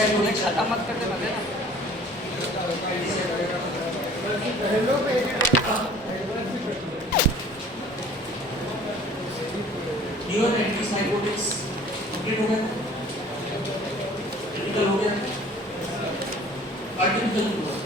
खत्म मत कर देना देना। न्यूरल एंटीसाइकोटिक्स कंप्लीट हो गया, टिपिकल हो गया, आर्टिफिशियल हुआ।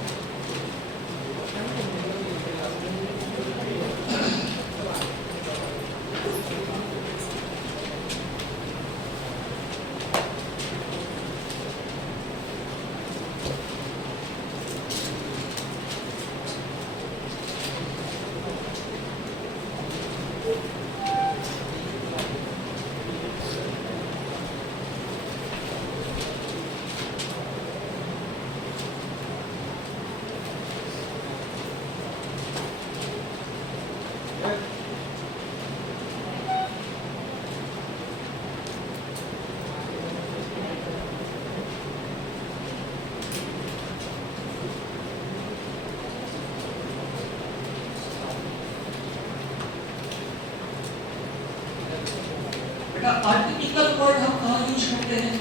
आर्टिफिशियल वर्ड हम कहाँ यूज करते हैं?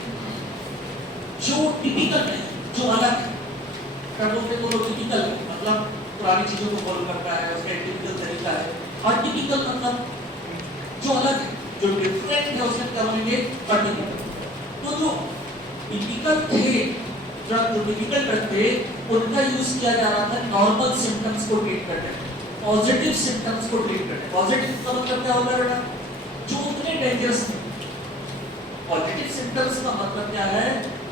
जो टिपिकल है, जो अलग है। क्या बोलते हैं? वो टिपिकल है, मतलब पुरानी चीजों को फॉलो करता है, उसका टिपिकल तरीका है। आर्टिफिशियल मतलब जो अलग है, जो डिफरेंट है, उसे क्या बोलेंगे? आर्टिफिशियल। तो जो टिपिकल थे, जो टिपिकल थे, उनका यूज किया जा रहा था नॉर्मल सिम्टम्स को ट्रीट करने में, पॉजिटिव सिम्टम्स को ट्रीट करने। पॉजिटिव का मतलब क्या होता है बेटा? जो उतने डेंजरस नहीं। पॉजिटिव सिम्टम्स का मतलब क्या है?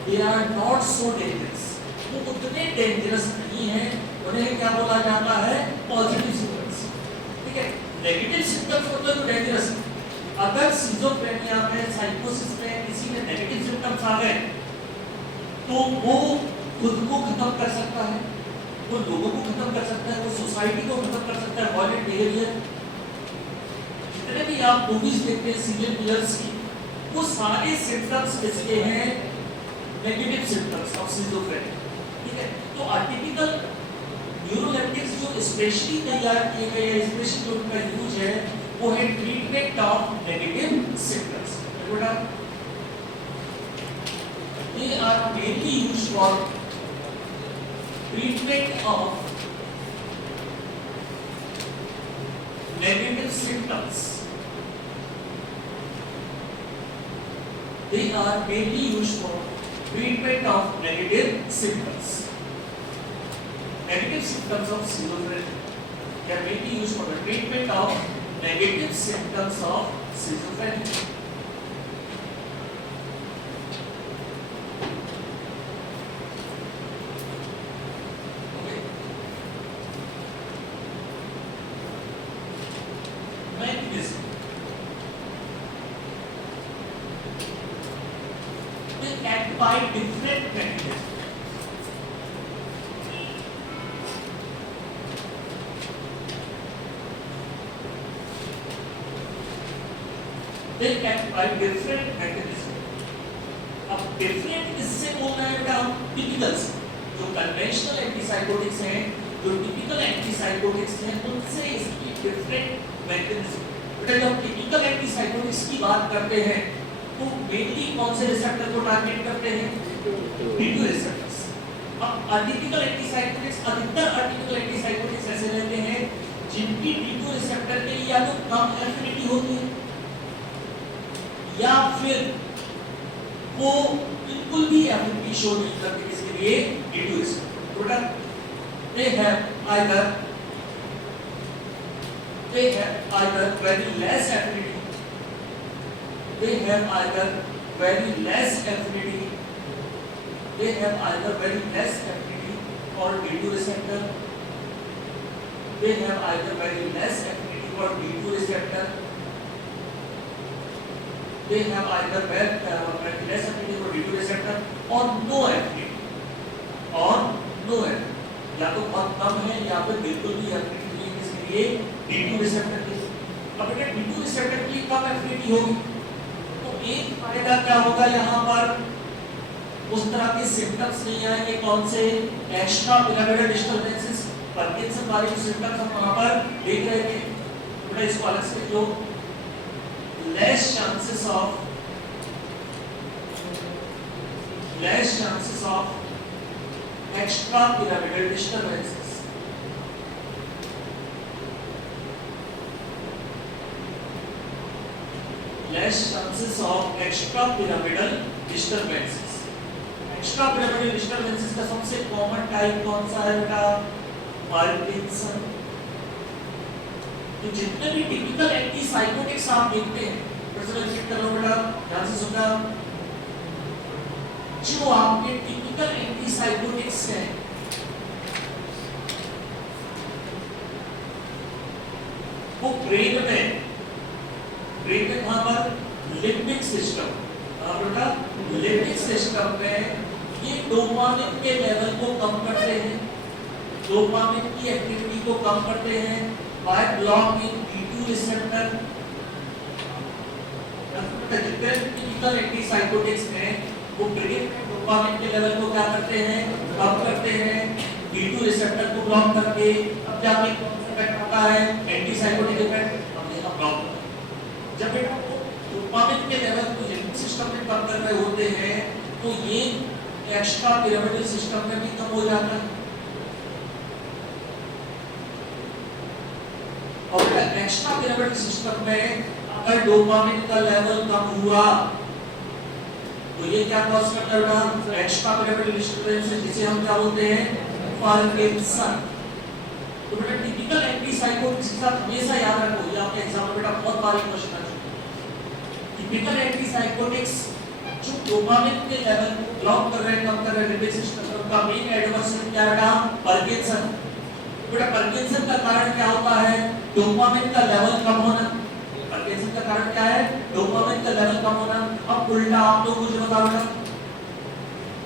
They are not so dangerous, वो उतने डेंजरस नहीं है, उन्हें क्या बोला जाता है? Positive symptoms. ठीक है। नेगेटिव सिम्टम्स मतलब जो डेंजरस है। अगर सिजोफ्रेनिया में, साइकोसिस में किसी में नेगेटिव सिम्टम्स आ गए तो वो खुद को खत्म कर सकता है, वो लोगों को खत्म कर सकता है, वो सोसाइटी को खत्म कर सकता है। वायलेंट बिहेवियर, जितने भी आप मूवीज देखते हैं सीरियल किलर्स की, वो सारे सिम्टम्स किसके हैं? Negative symptoms of schizophrenia. ठीक है। तो आर्टिफिशियल न्यूरोलेप्टिक्स जो स्पेशली तैयार किए गए हैं, स्पेशली जो उनका यूज है, वो है ट्रीटमेंट ऑफ नेगेटिव सिम्टम्स। बेटा, they are mainly used for treatment of negative symptoms. They are mainly used for treatment of negative symptoms. Negative symptoms of schizophrenia. They are mainly used for the treatment of negative symptoms of schizophrenia. By different mechanisms. They act by different mechanisms. अब different किससे बोल रहे हैं बेटा? Typical से। जो conventional antipsychotics हैं, जो टिपिकल एंटीसाइकोटिक्स हैं, उनसे इसकी different mechanism। बेटा जब टिपिकल एंटीसाइकोटिक्स की बात करते हैं तो मेनली कौन से रिसेप्टर को टारगेट करते हैं? D2 receptors. अब आर्टिफिशियल एंटीसाइकोटिक्स, अधिकतर आर्टिफिशियल एंटीसाइकोटिक्स ऐसे रहते हैं जिनकी D2 रिसेप्टर के लिए या तो कम एफिनिटी होती है या फिर वो बिल्कुल भी एफिनिटी शो नहीं करते किसके लिए? D2 receptor. they have either very less affinity, they have either very less affinity for D2 receptor, they have either very less affinity for D2 receptor, they have either very less affinity for D2 receptor or no affinity, या तो बहुत कम है या फिर बिल्कुल भी affinity नहीं है किसके लिए? D2 रिसेप्टर के लिए। अब बेटा D2 रिसेप्टर के लिए कम एफिनिटी होगी तो एक फायदा क्या होगा? यहाँ पर उस तरह के सिम्टम्स नहीं आएंगे। कौन से? एक्स्ट्रा पिरामिडल डिस्टर्बेंसेस, पार्किंसन वाले जो सिम्टम्स हम वहाँ पर देख रहे थे, बेटा इसको अलग से जो less chances of less chances of extrapyramidal disturbances. Less chances of extrapyramidal disturbances. Extrapyramidal disturbances का सबसे कॉमन टाइप कौन सा है बेटा? पार्किंसन। तो जितने भी टिपिकल एंटीसाइकोटिक्स आप देखते हैं, फिर से चेक कर लो बेटा, ध्यान से सुनना। जो आपके टिपिकल एंटीसाइकोटिक्स हैं, वो ब्रेन में कहां पर? Limbic system. बेटा लिम्बिक सिस्टम में ये डोपामिन के लेवल को कम करते हैं, डोपामिन की एक्टिविटी को कम करते हैं बाय ब्लॉकिंग D2 रिसेप्टर। जितने टिपिकल एंटीसाइकोटिक्स हैं वो ब्रेन में डोपामिन के लेवल को क्या करते हैं? कम करते हैं D2 रिसेप्टर को ब्लॉक करके। अब जाके कौन सा इफेक्ट आता है? Antipsychotic effect. अब ये ब्लॉक जब बेटा डोपामिन के लेवल को लिम्बिक सिस्टम में कम कर रहे होते हैं तो ये एक्स्ट्रा पिरामिडल सिस्टम में भी कम हो जाता है। और एक्स्ट्रा पिरामिडल सिस्टम में अगर डोपामिन का लेवल कम हुआ तो ये क्या कॉज करता है? एक्स्ट्रा पिरामिडल डिस्टर्बेंस, जिसे हम क्या बोलते हैं? पार्किंसन। तो बेटा टिपिकल एंटीसाइकोटिक्स के साथ हमेशा याद रखो, ये आपके एग्जाम में बेटा बहुत बारी क्वेश्चन आ चुका है। टिपिकल एंटीसाइकोटिक्स जो डोपामिन के लेवल को ब्लॉक कर रहे हैं, कम कर रहे हैं लिम्बिक सिस्टम का, मेन एडवर्स क्या बेटा? पार्किंसन। बेटा पार्किंसन का कारण क्या होता है? डोपामिन का लेवल कम होना। पार्किंसन का कारण क्या है? डोपामिन का लेवल कम होना। अब उल्टा आप लोग मुझे बताओ बेटा,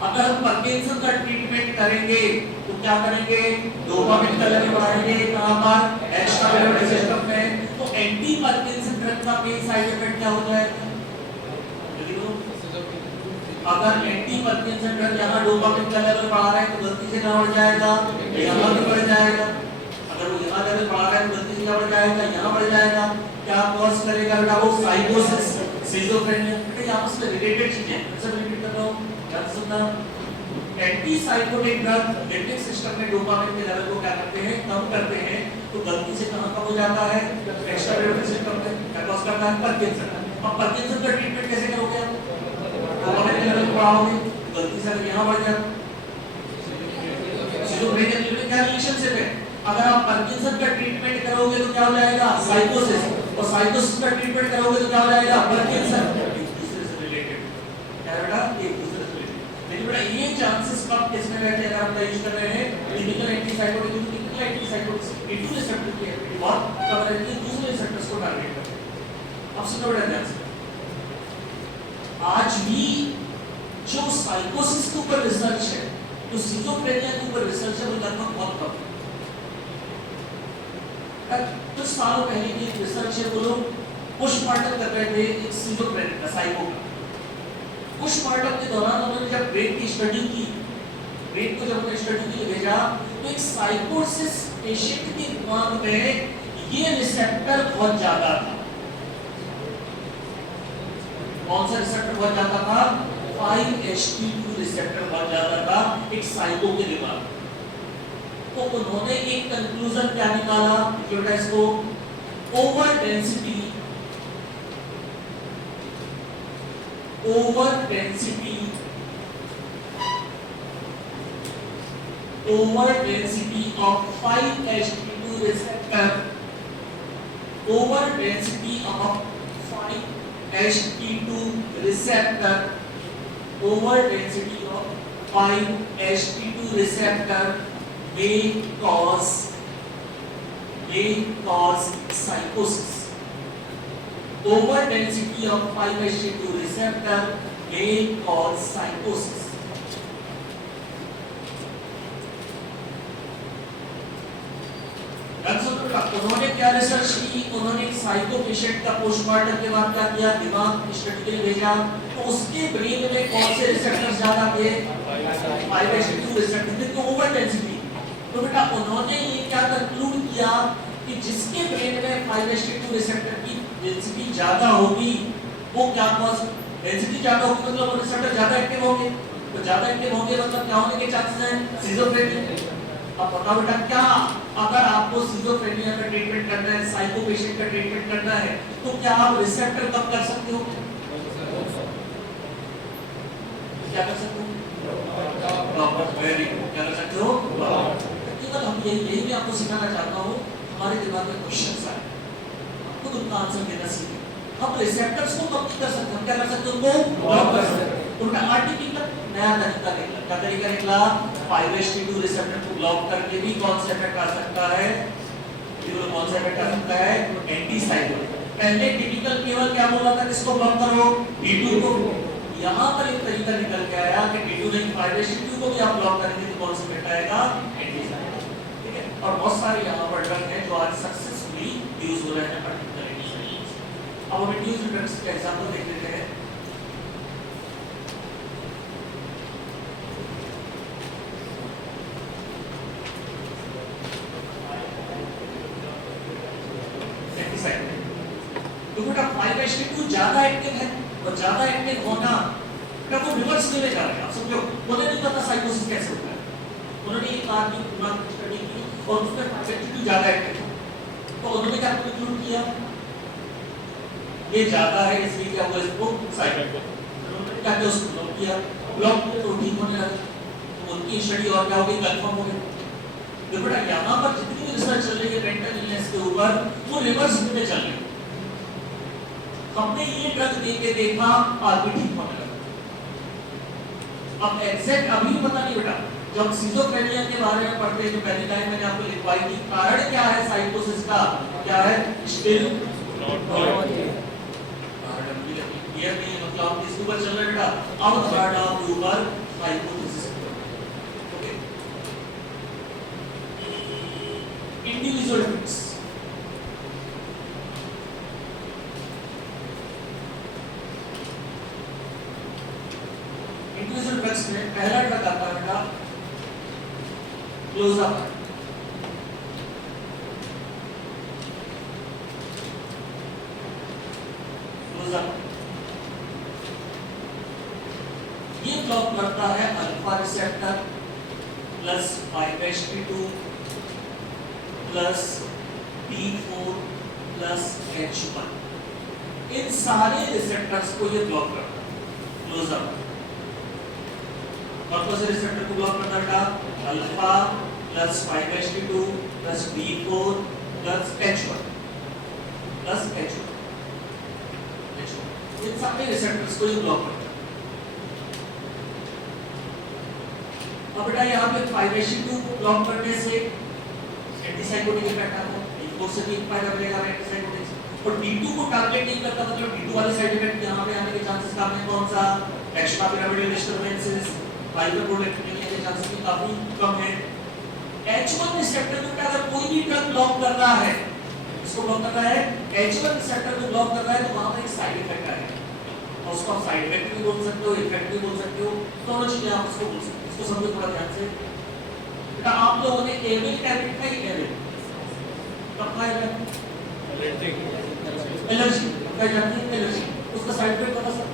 अगर हम पार्किंसन का ट्रीटमेंट करेंगे तो क्या करेंगे? डोपामिन का लेवल बढ़ाएंगे कहां पर? एक्स्ट्रा पिरामिडल सिस्टम में। तो एंटी पार्किंसन ड्रग का मेन साइड इफेक्ट क्या हो जाएगा? अगर एंटी पार्किंसन ड्रग यहां डोपामिन का लेवल बढ़ा रहा है तो गलती से कहां बढ़ जाएगा? यहां भी बढ़ जाएगा। अगर वो यहां लेवल बढ़ा रहा है तो गलती से क्या बढ़ जाएगा? यहां बढ़ जाएगा। क्या कॉज करेगा बेटा? वो साइकोसिस, सिजोफ्रेनिया। ये आपस में रिलेटेड चीजें हैं, सब रिलेट कर रहा हूं, ध्यान से सुनना। एंटीसाइकोटिक ड्रग लिम्बिक सिस्टम में डोपामिन के लेवल को क्या करते हैं? कम करते हैं। तो गलती से कहां कम हो जाता है? एक्स्ट्रा पिरामिडल सिस्टम में। क्या कॉज करता है? पार्किंसन। अब पार्किंसन का ट्रीटमेंट कैसे करोगे आप? डोपामिन के लेवल को बढ़ाओगे, गलती से अगर यहां बढ़ जाए सिजोफ्रेनिया में क्या रिलेशनशिप है? अगर आप पार्किंसन का ट्रीटमेंट करोगे तो क्या हो जाएगा? साइकोसिस। और साइकोसिस का ट्रीटमेंट करोगे तो क्या हो जाएगा? पार्किंसन। एक दूसरे से रिलेटेड क्या बेटा? एक दूसरे से रिलेटेड। लेकिन बेटा ये चांसेस कब किसमें रहते हैं? अगर हम यूज कर रहे हैं typical antipsychotic, typical antipsychotics D2 receptor की एक्टिविटी बहुत कम रहती है, दूसरे रिसेप्टर्स को टारगेट करते हैं। अब सुनो बेटा ध्यान से, आज भी जो साइकोसिस के ऊपर रिसर्च है, जो सिजोफ्रेनिया के ऊपर रिसर्च है, वो लगभग बहुत कम है। कुछ सालों पहले की एक रिसर्च है, वो लोग पोस्टमार्टम कर रहे थे एक सिजोफ्रेनिया साइको का। पोस्टमार्टम के दौरान उन्होंने जब ब्रेन की स्टडी की, ब्रेन को जब उन्होंने स्टडी के लिए भेजा, तो एक साइकोसिस पेशेंट के दिमाग में ये रिसेप्टर बहुत ज्यादा था। कौन सा रिसेप्टर बहुत ज्यादा था? 5-HT2 रिसेप्टर बहुत ज्यादा था एक साइको के दिमाग में। तो उन्होंने एक कंक्लूजन क्या निकाला? बेटा इसको over density of 5-HT2 receptor, over density of 5-HT2 receptor, over density of 5-HT2 receptor may cause psychosis. Over density of 5-HT2 receptor may cause psychosis. उन्होंने क्या रिसर्च की? उन्होंने एक साइको पेशेंट का पोस्टमार्टम के बाद क्या किया? दिमाग स्टडी के लिए भेजा। तो उसके ब्रेन में कौन से रिसेप्टर्स ज्यादा थे? 5-HT2 रिसेप्टर थे, ओवर डेंसिटी। तो बेटा उन्होंने ये क्या कंक्लूड किया कि जिसके ब्रेन में 5-HT2 रिसेप्टर की डेंसिटी ज्यादा होगी, वो क्या कॉज? डेंसिटी ज्यादा होगी मतलब वो रिसेप्टर ज्यादा एक्टिव होंगे, तो ज्यादा एक्टिव होंगे मतलब क्या होने के चांसेस हैं? सिजोफ्रेनिया। अब बताओ बेटा, क्या अगर आपको सिजोफ्रेनिया का ट्रीटमेंट करना है, साइको पेशेंट का ट्रीटमेंट करना है, तो क्या आप रिसेप्टर कब कर सकते हो? क्या कर सकते हो? Very good. क्या कर सकते हो? केवल हम यही मैं आपको सिखाना चाहता हूँ, हमारे दिमाग में क्वेश्चंस आए, खुद उनका आंसर देना सीखें। हम रिसेप्टर्स को कब कर सकते हैं? हम क्या कर सकते हैं? उनको ब्लॉक कर सकते हैं। उनका आरटीपी का नया तरीका निकला। क्या तरीका निकला? 5HT2 रिसेप्टर को ब्लॉक करके भी कौन सा इफेक्ट आ सकता है? केवल कौन सा इफेक्ट आ सकता है? एंटीसाइकोटिक। पहले टिपिकल केवल क्या बोला था, किसको ब्लॉक करो? D2 को। यहाँ पर एक तरीका निकल के आया कि D2 नहीं, 5HT2 को भी आप ब्लॉक करेंगे तो कौन सा इफेक्ट आएगा? एंटीसाइकोटिक। ठीक है, और बहुत सारे यहाँ पर ड्रग हैं जो आज सक्सेसफुली यूज हो रहे हैं पर्टिकुलर एंटीसाइकोटिक्स। अब हम इंड्यूस्ड ड्रग्स का एग्जांपल देख लेते हैं। तो बेटा 5HT2 ज्यादा एक्टिव है, और ज्यादा एक्टिव होना बेटा वो रिवर्स वे में जा रहा है। आप समझो, उन्हें नहीं पता साइकोसिस कैसे होता है, उन्होंने एक आदमी को दिमाग में स्टडी की और उसमें 5HT2 ज्यादा एक्टिव है, तो उन्होंने क्या कंक्लूड किया, ये ज्यादा है इसलिए क्या हुआ, इसको साइको उन्होंने क्या किया, उसको ब्लॉक किया। ब्लॉक किया तो ठीक होने लगा। तो उनकी स्टडी और क्या हो गई, कंफर्म हो गई। देखो बेटा, यहाँ पर जितनी भी रिसर्च चल रही है मेंटल इलनेस के ऊपर, वो रिवर्स वे में चल रही है। हमने ये ड्रग दे के देखा, आदमी ठीक होने लगा। अब एग्जैक्ट अभी पता नहीं बेटा, जब सिजोफ्रेनिया के बारे में पढ़ते हैं, जो पहली लाइन मैंने आपको लिखवाई थी, कारण क्या है साइकोसिस का, क्या है, स्टिल नॉट क्लियर नहीं, मतलब आप किसके ऊपर चल रहे हैं बेटा, अब थर्ड ऑफ के ऊपर साइकोसिस। Okay, individual drugs. Individual drugs में पहला ड्रग आता है बेटा क्लोज़ापाइन। ये ब्लॉक करता है alpha receptor plus 5HT2 plus D4 plus H1, इन सारे रिसेप्टर्स को ये ब्लॉक करता है क्लोज़ापाइन। और कौन से रिसेप्टर को ब्लॉक करता है? Alpha plus 5HT2 plus D4 plus H1 plus H1, इन सारे रिसेप्टर्स को ये ब्लॉक करता है। अब बेटा यहाँ पे 5HT2 को ब्लॉक करने से एंटीसाइकोटिक इफेक्ट आता है, D4 से भी फायदा मिलेगा एंटीसाइकोटिक, और D2 को टारगेट नहीं करता, मतलब D2 वाले साइड इफेक्ट यहाँ पे आने के चांसेस कम है। कौन सा? एक्स्ट्रा पिरामिडल डिस्टरबेंसेस, हाइपरप्रोडक्टिविटी के चांसेस भी काफी कम है। H1 रिसेप्टर को अगर कोई भी ड्रग ब्लॉक कर रहा है, इसको ब्लॉक कर रहा है, H1 रिसेप्टर को ब्लॉक कर रहा है, तो वहां पर एक साइड इफेक्ट आएगा, और उसको आप साइड इफेक्ट भी बोल सकते हो, इफेक्ट भी बोल सकते हो, दोनों चीजें आप उसको बोल सकते हो। इसको समझो थोड़ा ध्यान से बेटा। आप लोगों ने एविल टैबलेट खाई, एविल कब खाया है? एलर्जी क्या जाती है, एलर्जी, उसका साइड इफेक्ट बता सकते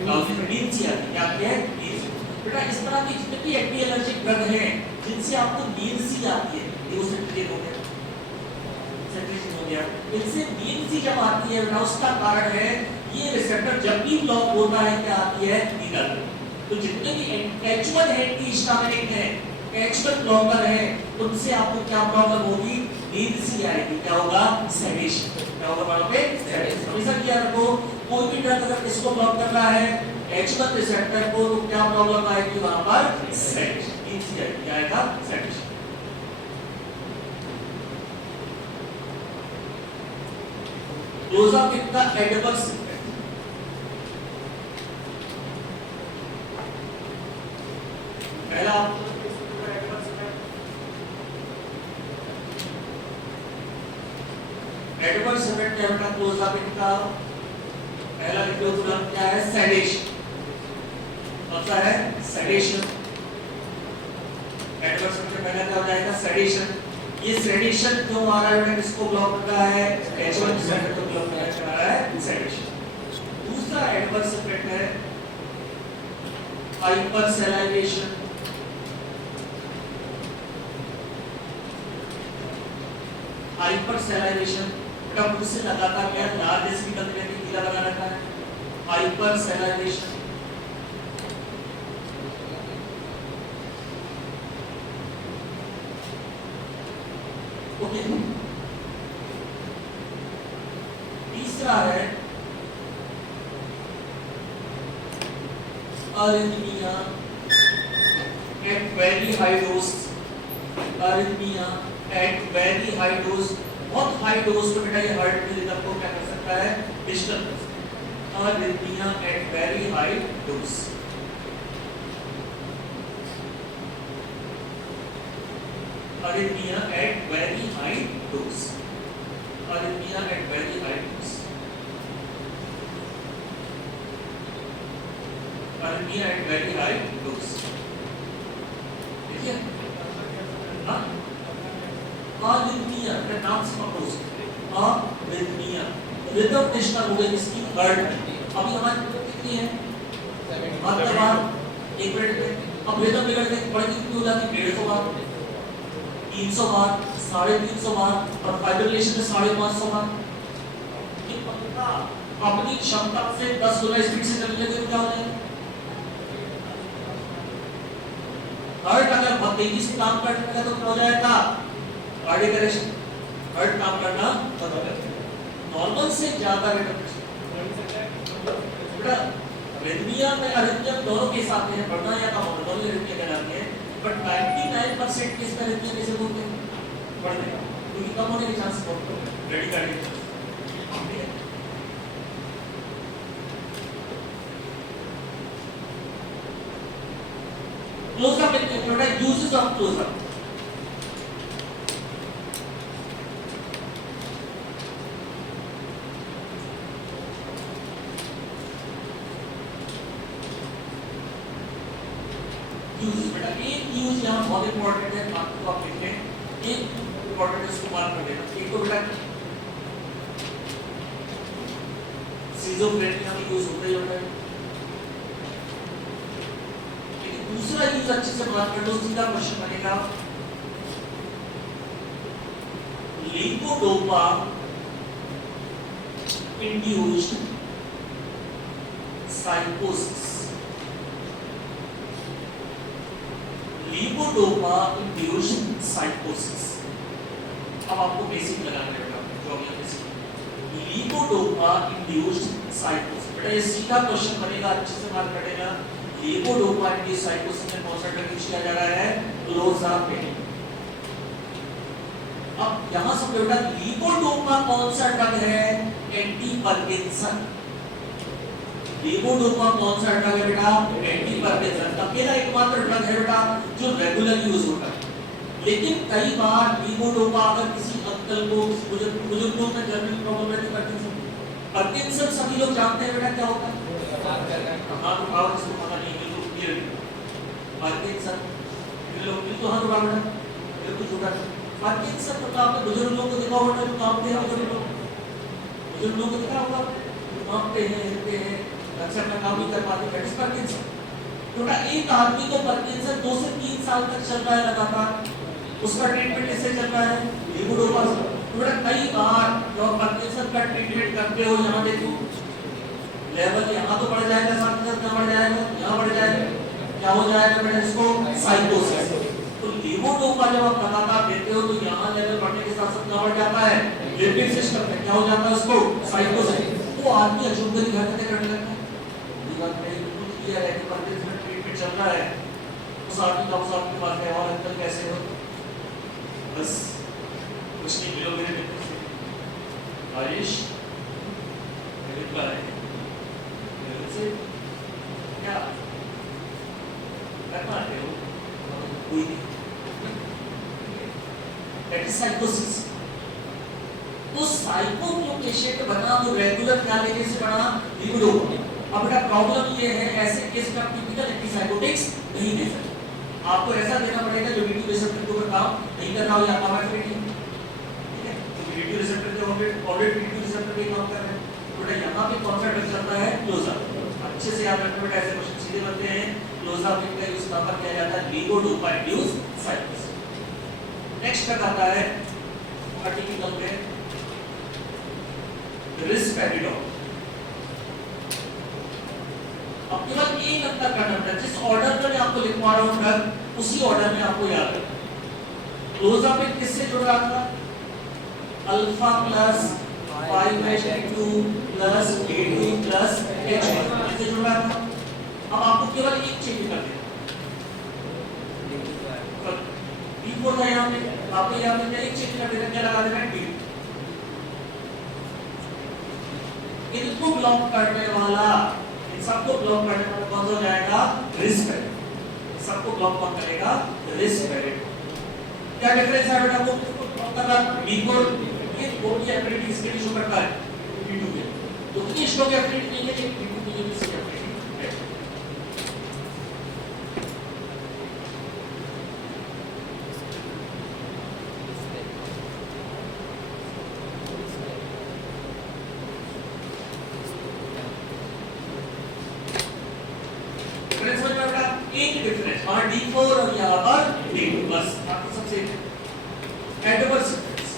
हो? नींद सी आती है, क्या आती है? नींद। बेटा इस तरह की जितनी भी एंटी एलर्जिक ड्रग हैं जिनसे आपको नींद सी आती है, ये उससे ट्रीट हो गया, सेंट्रेशन हो गया, इनसे नींद सी जब आती है बेटा, उसका कारण है ये रिसेप्टर जब भी ब्लॉक होता है क्या आती है, नींद आती है। तो जितने भी H1 एंटीहिस्टामिनिक है, H1 ब्लॉकर है, उनसे आपको क्या प्रॉब्लम होगी, नींद सी आएगी। क्या होगा? सेडेशन। क्या होगा वहां पे? सेडेशन। हमेशा क्या रखो, कोई भी ड्रग अगर इसको ब्लॉक कर रहा है H1 रिसेप्टर को, तो क्या प्रॉब्लम आएगी वहां पर? सेडेशन। नींद सी आएगी, क्या आएगा? सेडेशन। क्लोज़ापाइन का एडवर्स पहला एडवर्स इफेक्ट क्या बेटा क्लोज़ापाइन का? पहला लिखो क्या है? सेडेशन। मतलब है सेडेशन। एडवर्स इफेक्ट पहला क्या हो जाएगा? सेडेशन। ये सेडेशन क्यों आ रहा है बेटा, किसको ब्लॉक कर रहा है? H1 रिसेप्टर को ब्लॉक कर रहा है, सेडेशन। दूसरा एडवर्स इफेक्ट है hypersalivation, hypersalivation बेटा मुंह से लगातार क्या लार जैसी निकलती रहती है, गीला बना रहता है, hypersalivation। ओके, तीसरा है arrhythmia at very high dose, arrhythmia at very high dose, बहुत हाई डोज पे बेटा ये हार्ट में रिदम को क्या कर सकता है, डिस्टर्ब कर सकता है। arrhythmia at very high dose, arrhythmia at very high dose, arrhythmia at very high dose, arrhythmia at very high dose। देखिए हाँ, arrhythmia का नाम से अपोज, arrhythmia रिदम डिस्टर्ब हो गई किसकी, हार्ट में। अभी हमारी रिदम कितनी है, 72 बार 1 मिनट में। अब रिदम बिगड़ गई, बढ़ कितनी हो जाती है, 150 बार, 300 बार, 350 बार, और फाइब्रिलेशन में 550 बार। ये पक्का अपनी क्षमता से 10 गुना स्पीड से चलने लगे तो क्या हो जाएगा, हार्ट अगर बहुत तेजी से काम करने लगा तो क्या हो जाएगा, कार्डियक अरेस्ट, हार्ट काम करना बंद हो जाएगा, नॉर्मल से ज्यादा रिदम। बेटा arrhythmia में arrhythmia दोनों के साथ में बढ़ना या कम होना दोनों arrhythmia कहलाते हैं, बट 99% केस में arrhythmia कैसे होते हैं, बढ़ते हैं, क्योंकि कम होने के चांस बहुत कम है, रेडिकार्डिक। ठीक है, क्लोजअप देखते हैं, बेटा यूजेस ऑफ क्लोजअप। यूज बेटा एक यूज यहाँ बहुत इंपॉर्टेंट है, आपको आप लिख लें, एक इंपॉर्टेंट है, उसको मार्क कर देना। एक तो बेटा सिजोफ्रेनिया में यूज होता है बेटा, लेकिन दूसरा यूज अच्छे से मार्क कर लो, सीधा क्वेश्चन बनेगा, लीवोडोपा इंड्यूस्ड साइकोसिस, लीवोडोपा इंड्यूस्ड साइकोसिस। अब आपको बेसिक लगाना पड़ेगा, जो अभी हमने सीखा, लीवोडोपा इंड्यूस्ड साइकोसिस। बेटा ये सीधा क्वेश्चन बनेगा, अच्छे से मार्क करेगा, लीवोडोपा इंड्यूस्ड साइकोसिस में कौन सा ड्रग यूज किया जा रहा है, क्लोज़ापेम। अब यहां से बेटा लीवोडोपा कौन सा ड्रग है, एंटी पार्किंसन। लीवोडोपा कौन सा ड्रग है बेटा, एंटी पार्किंसन। अकेला एकमात्र ड्रग है बेटा जो रेगुलर यूज होता है, लेकिन कई बार लीवोडोपा अगर किसी अंकल को, बुजुर्ग लोग में जनरल प्रॉब्लम रहती है, पार्किंसन सभी लोग जानते हैं बेटा क्या होता है, हाथ उठाओ जिसको पता नहीं, बिल्कुल क्लियर पार्किंसन, लोग तो हाथ उठाओ बेटा, बिल्कुल छोटा पार्किंसन। मतलब आपने बुजुर्ग लोगों को देखा होगा जो कांपते हैं, बुजुर्ग लोगों को देखा होगा कांपते हैं, हिलते हैं, अच्छा अपना काम नहीं कर पाते, दैट इज पार्किंसन। तो एक आदमी को पार्किंसन 2 से 3 साल तक चल रहा है लगातार, उसका ट्रीटमेंट कैसे चल रहा है, लीवोडोपा से। तो कई बार जब पार्किंसन का ट्रीटमेंट करते हो, यहाँ देखो लेवल यहाँ तो बढ़ जाएगा, साथ ही साथ क्या बढ़ जाएगा, यहाँ बढ़ जाएगा, क्या हो जाएगा बेटा, इसको साइकोसिस। तो लीवोडोपा जब आप लगातार देते हो तो यहाँ लेवल बढ़ने के साथ साथ क्या बढ़ जाता है, लिपिड सिस्टम में क्या हो जाता है, उसको साइकोसिस। वो आदमी अशुभ की हरकतें करने लगता है, ये बात मेरी बिल्कुल क्लियर है कि पार्किंसन ट्रीटमेंट चल रहा है, उस आदमी का उस आपके पास है, और अंकल कैसे हो, बस कुछ नहीं, मिलो मेरे मित्र से, आयुष मेरे पर है, मेरे से क्या करना है वो, कोई नहीं, दैट इज साइकोसिस। तो साइको जो पेशेंट बना वो रेगुलर क्या लेने से बना, लीवोडोपा। अब बेटा प्रॉब्लम ये है, ऐसे केस में आप टिपिकल एंटीसाइकोटिक्स नहीं दे सकते, आपको ऐसा देना पड़ेगा जो V2 रिसेप्टर के ऊपर काम नहीं कर रहा हो, या पावरफिलिटी, ठीक है, तो V2 रिसेप्टर के ऑलरेडी V2 रिसेप्टर पे काम कर रहे हैं। तो बेटा यहाँ पे कौन सा ड्रग चलता है, क्लोज़अप। अच्छे से याद रखना बेटा, ऐसे क्वेश्चन सीधे बनते हैं, क्लोजामिन का यूज कहां पर किया जाता है? Levodopa induce sites. नेक्स्ट तक आता है आर्टिकल में रिस्पेरिडोन। अब केवल एक अंतर करना है, जिस ऑर्डर में मैं आपको लिखवा रहा हूं ड्रग उसी ऑर्डर में आपको याद रखना। क्लोजामिन किससे जुड़ रहा था? Alpha plus 5/2 plus A2 plus H1 इससे जुड़ रहा था। अब आपको केवल एक चेंज कर देना, D4 था यहाँ पे, आपको यहाँ पे एक चेंज कर देना, क्या लगा देना है? D। इनको ब्लॉक करने वाला, इन सबको ब्लॉक करने वाला कौन सा हो जाएगा? रिस्पेरिडोन। सबको ब्लॉक कौन करेगा? रिस्पेरिडोन। क्या डिफरेंस है बेटा? वो ब्लॉक कर रहा है D4, ये कोई एफिनिटी इसके लिए शो करता है D2 के, तो ये स्ट्रॉन्ग एफिनिटी नहीं है, D2 के लिए भी सही एफिनिटी है। एक डिफरेंस वहां D4 और यहां पर D2, बस आपको सबसे adverse difference.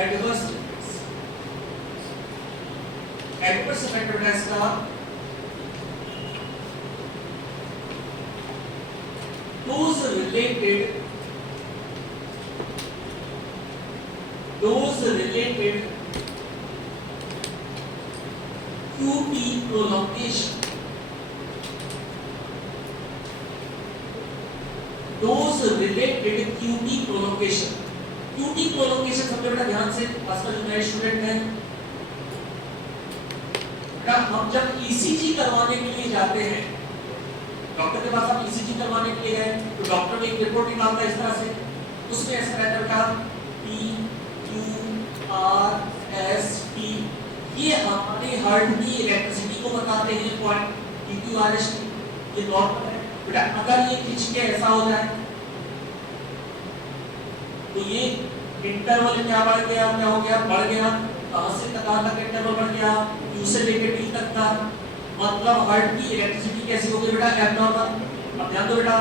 Adverse difference, adverse effect बेटा इसका those related QT prolongation, those related QT prolongation। QT prolongation समझो बेटा ध्यान से, खासकर जो नए स्टूडेंट हैं बेटा, हम जब ECG करवाने के लिए जाते हैं, डॉक्टर के पास आप ECG करवाने के लिए गए तो डॉक्टर एक रिपोर्ट निकालता है इस तरह से, उसमें ऐसा रहता है बेटा PQRST, ये हमारे हार्ट की इलेक्ट्रिसिटी को बताते हैं पॉइंट PQRST, ये नॉर्मल है बेटा। अगर ये खिंच के ऐसा हो जाए तो ये इंटरवल क्या बढ़ गया, क्या हो गया? बढ़ गया। कहां से कहां तक इंटरवल बढ़ गया? Q से लेकर T तक था, मतलब हार्ट की इलेक्ट्रिसिटी कैसी हो गई बेटा? एब्नॉर्मल। अब ध्यान दो बेटा,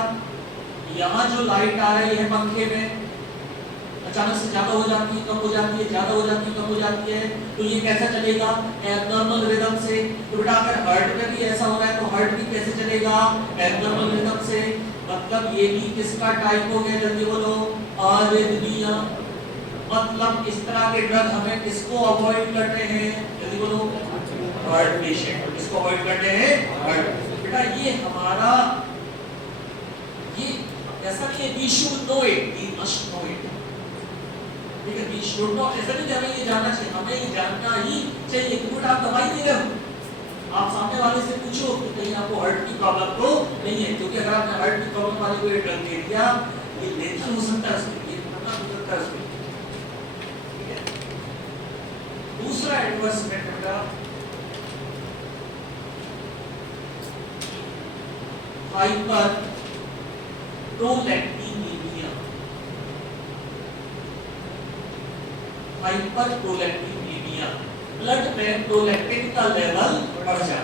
यहाँ जो लाइट आ रही है पंखे में अचानक से ज्यादा हो जाती है, कम हो जाती है, ज्यादा हो जाती है, कम हो जाती है, तो ये कैसा चलेगा? एब्नॉर्मल रिदम से। तो बेटा अगर हार्ट में भी ऐसा हो रहा है तो हार्ट भी कैसे चलेगा? एब्नॉर्मल रिदम से। मतलब ये भी किसका टाइप हो गया? जल्दी बोलो, अरिथमिया। मतलब इस तरह के ड्रग हमें किसको अवॉइड करते हैं? जल्दी बोलो, हार्ट पेशेंट। किसको अवॉइड करते हैं? हार्ट। बेटा ये हमारा, ये ऐसा नहीं है we should know it, we must know it, ठीक है? वी शुड नो, ऐसा नहीं हमें ये जानना चाहिए, हमें ये जानना ही चाहिए। क्योंकि आप दवाई दे रहे हो, आप सामने वाले से पूछो कि कहीं आपको हार्ट की प्रॉब्लम तो नहीं है, क्योंकि अगर आपने हार्ट की प्रॉब्लम वाले को ड्रग दे दिया, ये लेथल हो सकता है उसमें, ये खतरनाक हो सकता है उसमें, ठीक है? दूसरा एडवर्स इफेक्ट का हाइपर प्रोलैक्टिनेमिया। हाइपर प्रोलैक्टिनेमिया, ब्लड में प्रोलैक्टिन का लेवल बढ़ जाता है।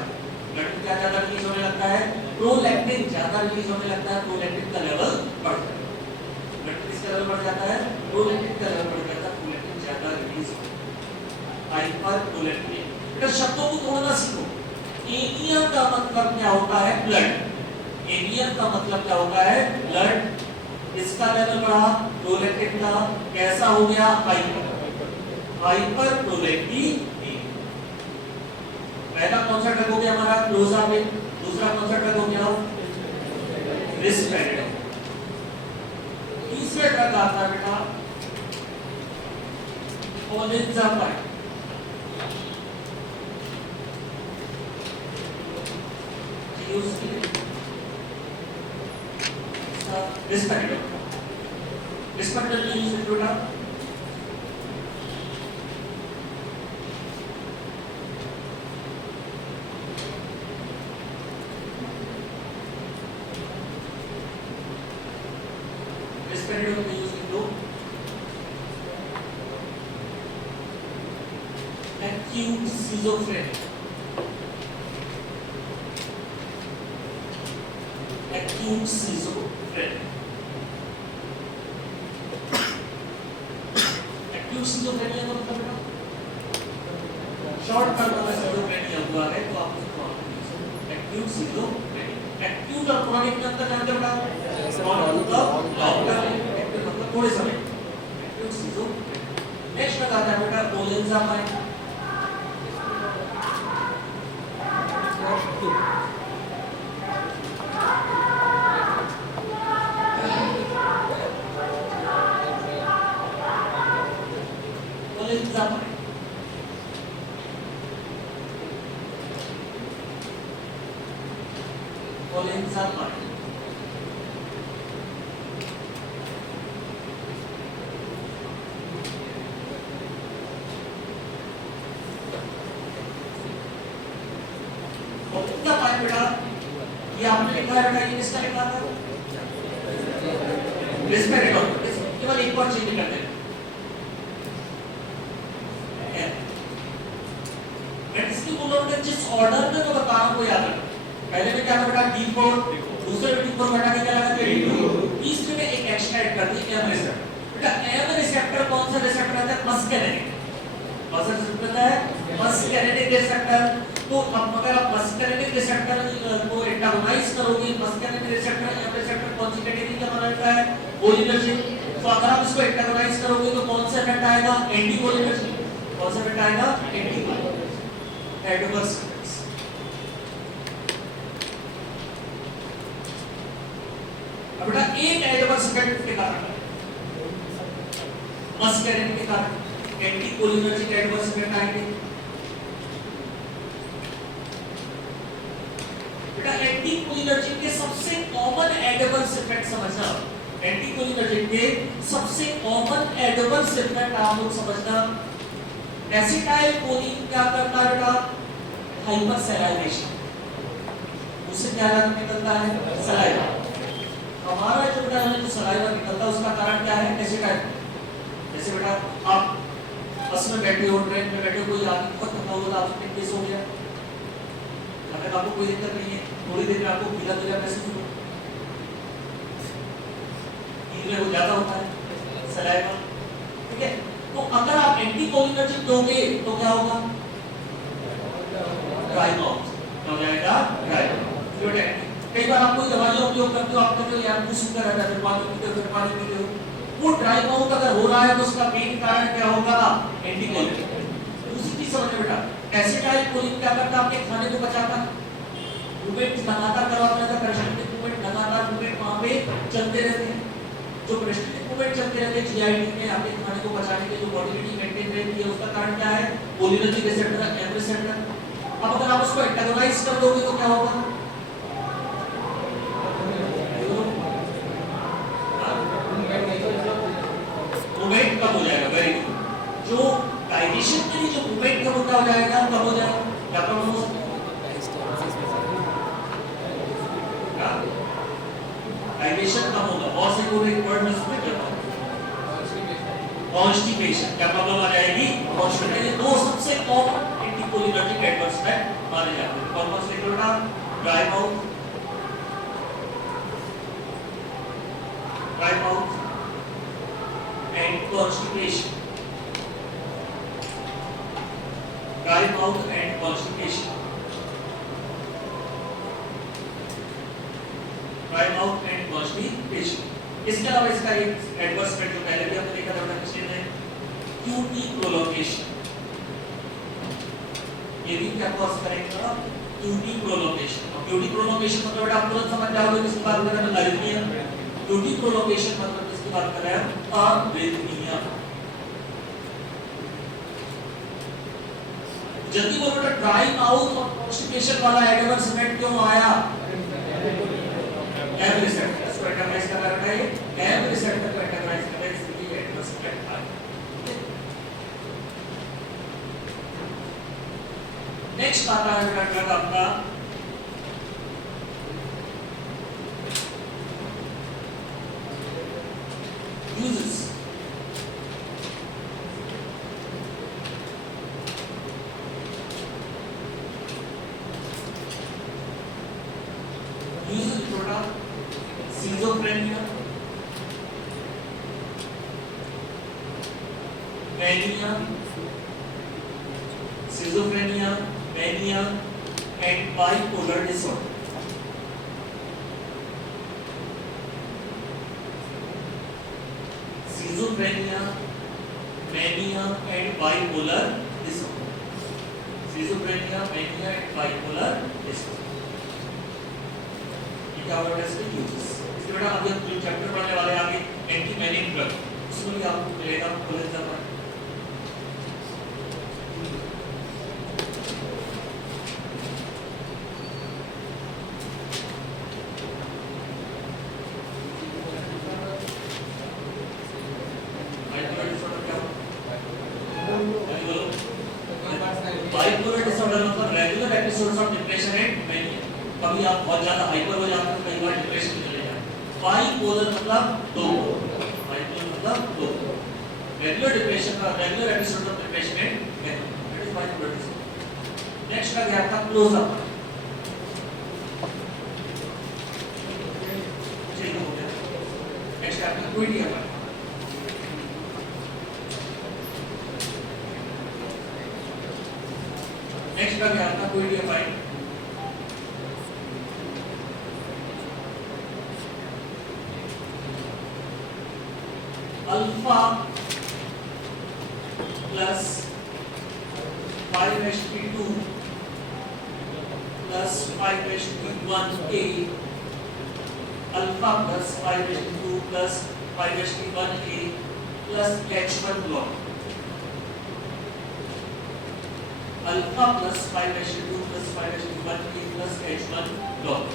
ब्लड में क्या ज्यादा रिलीज होने लगता है? प्रोलैक्टिन ज्यादा रिलीज होने लगता है, प्रोलैक्टिन का लेवल बढ़ जाता है। ब्लड किसका लेवल बढ़ जाता है? प्रोलैक्टिन का लेवल बढ़ जाता है, प्रोलैक्टिन ज्यादा रिलीज होता है। Hyper prolactin. बेटा शब्दों को तोड़ना सीखो। एनिया का मतलब क्या होता है? ब्लड। एनिया का मतलब क्या होता है? ब्लड। इसका लेवल बढ़ा, प्रोलैक्टिन का कैसा हो गया? हाइपर। Hyper prolactin. पहला कौन सा ड्रग हो गया हमारा? क्लोजामिन। दूसरा कौन सा ड्रग हो गया? रिस्पेरिडोन। तीसरा ड्रग आता है बेटा ओलिंजापाइन। रिस्पेरिडोन। रिस्पेरिडोन की यूज बेटा रिस्पेरिडोन का यूज कर दो। Next acute schizophrenia. Acute schizophrenia. Acute schizophrenia का मतलब बेटा शॉर्ट टर्म में schizophrenia हुआ है तो आप उसको acute schizophrenia. Acute और chronic में अंतर जानते हो बेटा? Chronic मतलब लॉन्ग टर्म, acute मतलब थोड़े समय. Acute schizophrenia. नेक्स्ट बताते हैं बेटा olanzapine. olanzapine. olanzapine बेटा ये आपने लिखा है बेटा, ये किसका लिखा था? रेस्पिरेटर. केवल एक बार चेंज कर देना. इसकी बोलो बेटा जिस ऑर्डर में तो बता रहा हूं वो याद रखना. पहले में क्या था बेटा D4, दूसरे में D4 बेटा के क्या लगा D2, तीसरे में एक एक्स्ट्रा ऐड कर दी M रिसेप्टर. बेटा M रिसेप्टर कौन सा रिसेप्टर आता है? मस्कैरिनिक. कौन सा रिसेप्टर है? Muscarinic receptor. तो अब अगर आप मस्कैरिनिक रिसेप्टर को एंटागोनाइज करोगे, मस्कैरिनिक रिसेप्टर M रिसेप्टर कौन सी कैटेगरी का बनाता है? कोलिनर्जिक. तो अगर आप इसको एंटागोनाइज करोगे तो कौन सा इफेक्ट आएगा? Anti cholinergic. कौन सा इफेक्ट आएगा? Anti adverse effects. अब बेटा एक एडवर्स इफेक्ट के कारण मस्कैरिन के कारण एंटी कोलिनर्जिक एडवर्स इफेक्ट आएंगे. बेटा एंटी कोलिनर्जिक के सबसे कॉमन एडवर्स इफेक्ट समझना. एंटी कोलिनर्जिक के सबसे कॉमन एडवर्स इफेक्ट आप लोग समझना. एसिटाइल कोलिन क्या करता है बेटा? हाइपर सैलाइनेशन. उससे क्या निकलता है? सलाइवा. हमारा जो बेटा जो सलाइवा निकलता है उसका कारण क्या है? एसिटाइल. जैसे बेटा आप बस में बैठे हो, ट्रेन में बैठे हो, कोई आदमी बहुत थका हुआ था, आपसे केस हो गया, अगर आपको कोई दिक्कत नहीं है, थोड़ी देर में आपको गीला गीला महसूस होगा, नींद में हो जाता होता है सलाइवा. ठीक है. तो अगर आप एंटीकोलिनर्जिक दोगे तो क्या होगा? Dry mouth. क्या हो जाएगा? Dry mouth. कई बार आप कोई दवाइयां उपयोग करते हो, आप कहते हो यार मुंह सूखा रहता है, फिर पानी पीते हो, फिर पानी पीते हो. वो ड्राई माउथ अगर हो रहा है तो उसका मेन कारण क्या होगा? एंटीकोलिन. दूसरी चीज समझ बेटा, एसिटाइल कोलिन क्या करता है? आपके खाने को पचाता है. मूवमेंट लगातार करवाता है, पेरिस्टल्टिक मूवमेंट लगातार मूवमेंट वहां पे चलते रहते हैं. जो पेरिस्टल्टिक मूवमेंट चलते रहते हैं जीआईटी में आपके खाने को पचाने के जो मोटिलिटी मेंटेन रहती है, उसका कारण क्या है? Cholinergic receptor, M receptor. अब अगर आप उसको एंटागोनाइज कर दोगे तो क्या होगा? मूवमेंट कम हो जाएगा. Very good. जो डाइजेशन के लिए जो मूवमेंट कम होता हो जाएगा, कम हो जाएगा. क्या प्रॉब्लम हो सकता है? डाइजेशन कम होगा. और से कोई एक वर्ड में सुन लेते हो कॉन्स्टिपेशन. क्या प्रॉब्लम आ जाएगी? कॉन्स्टिपेशन. ये दो सबसे कॉमन एंटीकोलिनर्जिक एडवर्स इफेक्ट माने जाते हैं. कौन कौन से बेटा? Dry mouth and constipation. Dry mouth and constipation. Dry mouth and constipation. इसके अलावा इसका एक एडवर्स इफेक्ट जो पहले भी हमने देखा था पिछले में, क्यूटी प्रोलोकेशन. ये भी क्या कॉज करेगा? क्यूटी प्रोलोकेशन. और क्यूटी प्रोलोकेशन मतलब बेटा आप तुरंत समझ जाओगे किसकी बात कर रहे हैं? अरिथमिया. क्यूटी प्रोलोकेशन मतलब किसकी बात कर रहे हैं? अरिथमिया. जल्दी बोलो बेटा, ड्राई माउथ और कॉन्स्टिपेशन वाला एडवर्स इफेक्ट क्यों आया? M receptor. इसको एंटागोनाइज कर रहा है. M रिसेप्टर को एंटागोनाइज कर रहा है, इसलिए एडवर्स इफेक्ट आया. नेक्स्ट आता है बेटा ड्रग आपका uses. schizophrenia, mania, schizophrenia, mania and bipolar disorder. Schizophrenia, mania and bipolar disorder. Schizophrenia, mania and bipolar disorder. ये क्या वर्ड है इसके यूजेस? इसके बेटा अभी हम जो चैप्टर पढ़ने वाले हैं आगे एंटी मैनिक ड्रग, उसमें भी आपको मिलेगा कॉलेज का। बाइपोलर डिसऑर्डर मतलब regular episodes of depression and mania. कभी आप बहुत ज्यादा हाइपर हो जाते हो, कई बार डिप्रेशन में चले जाते हो। बाइपोलर मतलब दो, बाइपोलर मतलब दो। रेगुलर डिप्रेशन का regular episode of depression and mania, that is bipolar disorder. Next का गया था क्लोज अप। ठीक हो गया। नेक्स्ट आपका क्विडिया का नेक्स्ट का क्या आपका कोई define alpha plus 5sp2 plus 5sp1a alpha plus 5sp2 plus 5sp1a plus H1 block alpha plus 5sp2 plus 5sp1a plus H1 block.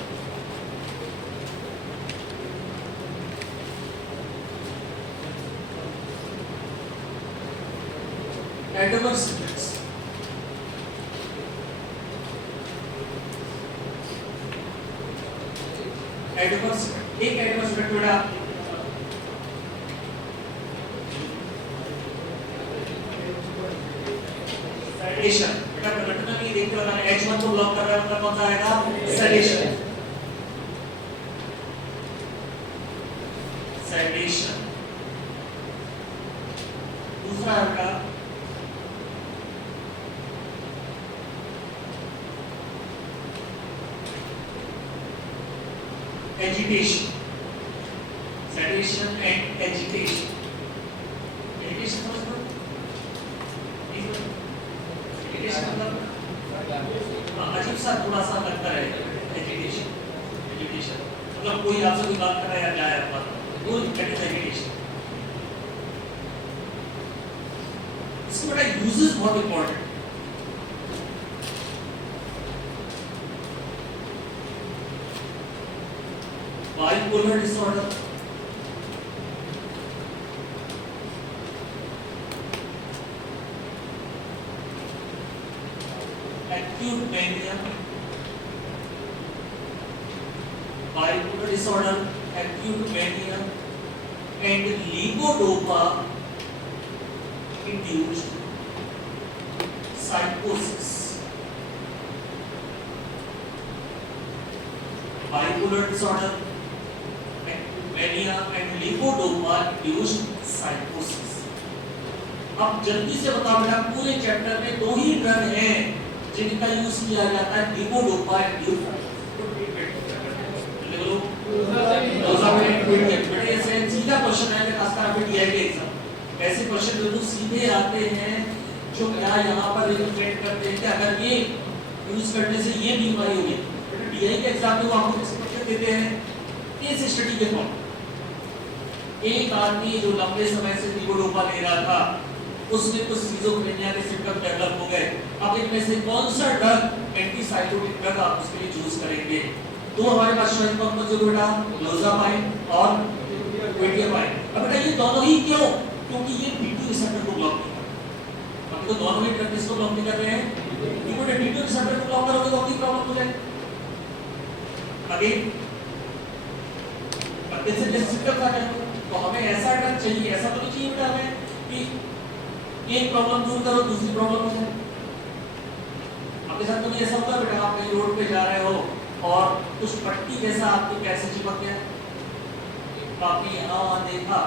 Adverse effects adverse एक एडवर्स इफेक्ट बेटा सेडेशन। बेटा घटना नहीं देखते हो ना, H1 को ब्लॉक कर रहा है मतलब कौन सा आएगा? सेडेशन। सेडेशन दूसरा है बेटा agitation. Sedation and agitation. Agitation समझ लो, एजिटेशन मतलब अजीब सा थोड़ा सा लगता है। एजिटेशन एजिटेशन मतलब कोई आपसे कोई बात कर रहा है या क्या है बात, वो दैट इज एजिटेशन। इसके बड़ा यूजेस बहुत important. Bipolar disorder, acute mania, bipolar disorder, acute mania and levodopa induced psychosis. Bipolar disorder, acute mania and levodopa induced psychosis. अब जल्दी से बताओ बेटा, पूरे चैप्टर में दो ही ड्रग हैं जिनका यूज किया जाता है levodopa induced सीधा क्वेश्चन है खासकर आपके डीआई के एग्जाम। ऐसे क्वेश्चन बिल्कुल सीधे आते हैं जो क्या यहाँ पर रिफ्लेक्ट करते हैं कि अगर ये यूज करने से ये बीमारी होगी। डीआई के एग्जाम में वो आपको कैसे क्वेश्चन देते हैं? केस स्टडी के फॉर्म। एक आदमी जो लंबे समय से levodopa ले रहा था, उसमें कुछ स्किज़ोफ्रेनिया के सिम्टम डेवलप हो गए। अब इनमें से कौन सा ड्रग एंटीसाइकोटिक ड्रग आप उसके लिए चूज करेंगे? तो हमारे पास चॉइस कौन जो बेटा क्लोज़ापाइन और क्विडियापाइन। अब बेटा ये दोनों ही क्यों? क्योंकि ये B2 रिसेप्टर को ब्लॉक नहीं करते। अब तो दोनों ही ड्रग किसको ब्लॉक नहीं कर रहे हैं? क्योंकि B2 रिसेप्टर को ब्लॉक करोगे तो अपनी प्रॉब्लम हो जाएगी। आगे अब जैसे जैसे सिम्टम आ जाए तो हमें ऐसा ड्रग चाहिए, ऐसा तो नहीं चाहिए बेटा हमें कि एक प्रॉब्लम दूर करो दूसरी प्रॉब्लम हो जाए। आपके साथ तो ऐसा होता है बेटा, आप कहीं रोड पे जा रहे हो और कुछ पट्टी जैसा आपके पैर से चिपक गया, आपने यहाँ वहाँ देखा,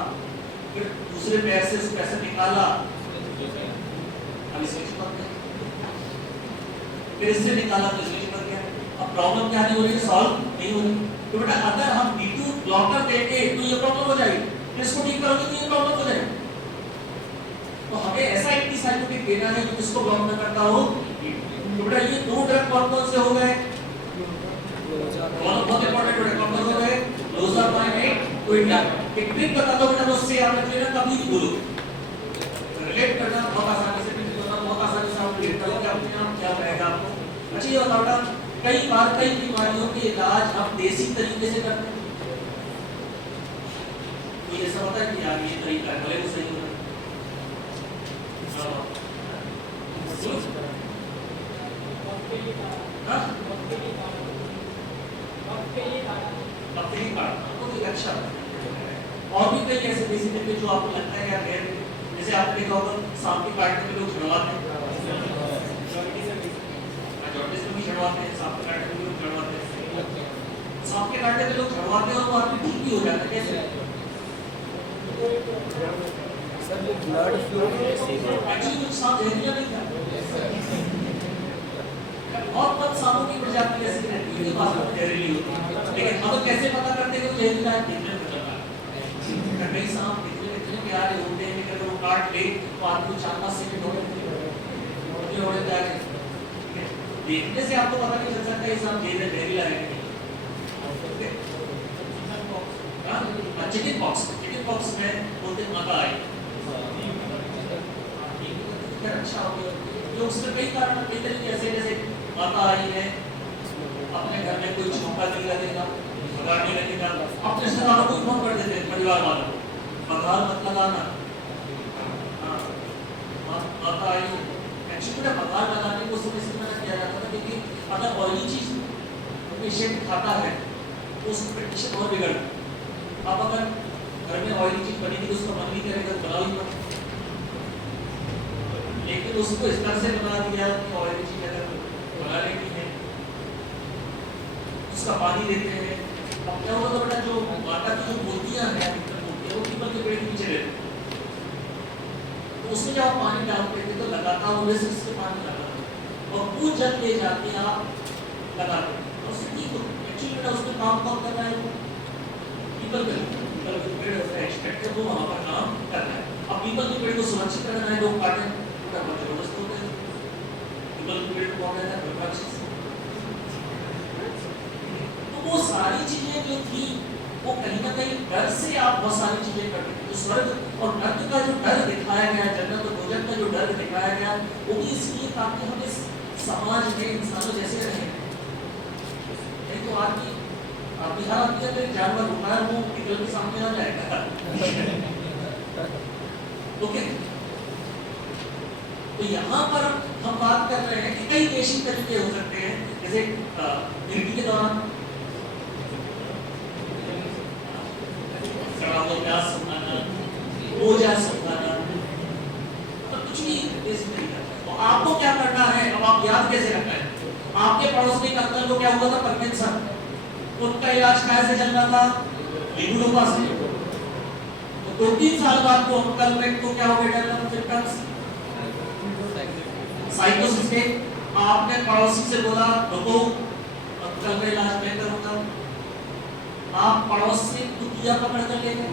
फिर दूसरे पैर से पैसे निकाला, अब इसमें चिपक गया, फिर इससे निकाला तो इसमें चिपक गया। अब प्रॉब्लम क्या नहीं हो रही है, सॉल्व नहीं हो रही। तो बेटा अगर हम D2 ब्लॉकर देंगे तो ये प्रॉब्लम हो जाएगी, इसको ठीक करोगे तो ये प्रॉब्लम हो जाएगी। तो हमें ऐसा एंटीसाइकोटिक देना है जो किसको ब्लॉक न करता हो। तो बेटा ये दो ड्रग कौन से हो गए, बहुत इंपॉर्टेंट ड्रग कौन हो गए, लोजापाइन तो इंडिया। एक ट्रिक बता दो बेटा, उससे याद रख लेना, कभी नहीं बोलो, रिलेट करना बहुत आसानी से, बहुत आसानी से आप रिलेट करोगे, अपने आप क्या रहेगा आपको। अच्छा ये बताओ बेटा, कई बार कई बीमारियों के इलाज हम देसी तरीके से करते हैं, तो ये सब होता है कि यार ये तरीका है, भले वो सही हो अच्छा। और भी कई ऐसे देसी तरीके जो आपको लगता है यार गैर, जैसे आपने देखा होगा सांप के काटने में लोग झड़वाते हैं, जॉन्डिस में भी झड़वाते हैं, सांप के काटने में लोग झड़वाते हैं, सांप के काटने में लोग झड़वाते हैं और वो आदमी ठीक भी हो जाता है। कैसे? सर वो ब्लड फ्लो एक्चुअली कुछ सांप जहरीला नहीं था, बहुत कम सांपों की प्रजाति ऐसी रहती है जो वास्तव में जहरीली होती है, लेकिन हम कैसे पता करते हैं कि वो जहरीला है? देखने में पता है। कई सांप इतने प्यारे होते हैं कि अगर वो काट ले तो आदमी 4-5 सेकंड हो जाए, देखने से आपको पता नहीं चल सकता ये सांप जहरीला है। चिकन पॉक्स में बोलते मका आई, अच्छा हो गया। जो उसमें कई कारण कई तरीके ऐसे जैसे मका आई है, अपने घर में कोई छौंका नहीं लगेगा, बघार नहीं लगेगा, अपने रिश्तेदारों को फोन कर देते हैं, परिवार वालों को, बघार मत लगाना। हाँ, मका आई एक्चुअली बघार लगाने को समय से मना किया जाता था, क्योंकि अगर ऑयली चीज पेशेंट खाता है तो उसकी कंडीशन और बिगड़ती। अब अगर घर में ऑयली चीज बनेगी तो उसका मन नहीं करेगा, बनाओ ही मत, लेकिन उसको इस तरह से बना दिया कि ऑयली चीज अगर बना लेनी है उसका पानी देते हैं। अब क्या होगा तो बेटा जो माता की जो मोतियां हैं वो पीपल के पेड़ के नीचे रहती है, तो उसमें जब आप पानी डालते थे तो लगातार वो से उसके पानी लगाते और वो जल ले जाके आप लगाते हैं, उससे ठीक होता है। एक्चुअली बेटा उसमें काम कौन कर रहा है, पीपल के पेड़ होता है, एक्सपेक्ट वो वहाँ पर काम कर रहा है। अब पीपल के पेड़ को सुरक्षित करना है, लोग काटे बेटा बहुत जबरदस्त होता है, पीपल के पेड़ को कौन रहता है, तो वो सारी चीजें जो थी वो कहीं ना कहीं डर से आप बहुत सारी चीजें करते थे। तो स्वर्ग और नर्क का जो डर दिखाया गया, जन्नत और दोजख का जो डर दिखाया गया, वो भी इसलिए ताकि हम इस समाज में इंसानों जैसे रहें। नहीं तो आदमी बिहार आदमी अगर जानवर होता है वो निकल के सामने आ जाएगा। ओके, तो यहाँ पर हम बात कर रहे हैं कि कई देशी तरीके हो सकते हैं, जैसे ड्यूटी के दौरान प्यास सुखाना, रोजा सुखाना, मतलब कुछ भी देशी तरीका। तो आपको क्या करना है, अब आप याद कैसे रखना है। आपके पड़ोस में एक अंकल को क्या हुआ था, पार्किंसन, उनका इलाज कैसे चल रहा था, लेवोडोपा से। तो 2-3 साल बाद वो अंकल में को क्या हो गया, डेवलप सिम्पटम्स साइकोसिस के। आपने पड़ोसी से बोला रुको अंकल का इलाज मैं करूंगा, आप पड़ोस से कुतिया पकड़ कर ले गए,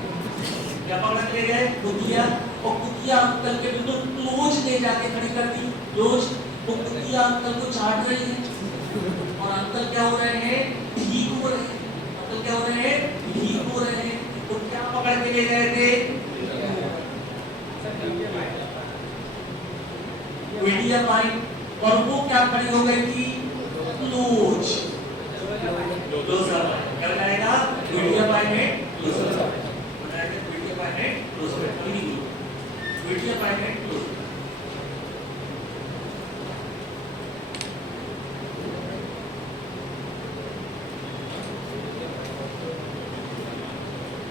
क्या पकड़ के ले गए, कुतिया, और कुतिया अंकल के बिल्कुल क्लोज ले जाके खड़ी कर दी, क्लोज। वो कुतिया अंकल को चाट रही है और अंकल क्या हो रहे हैं, ठीक हो रहे हैं, अंकल क्या हो रहे हैं, ठीक हो रहे हैं। तो क्या पकड़ के ले गए थे, विडियापाइन, और वो क्या खड़ी हो गई थी, क्लोज। क्या बनाएगा, विडियापाइन है क्लोज, बनाएगा विडियापाइन है क्लोज, विडियापाइन है क्लोज।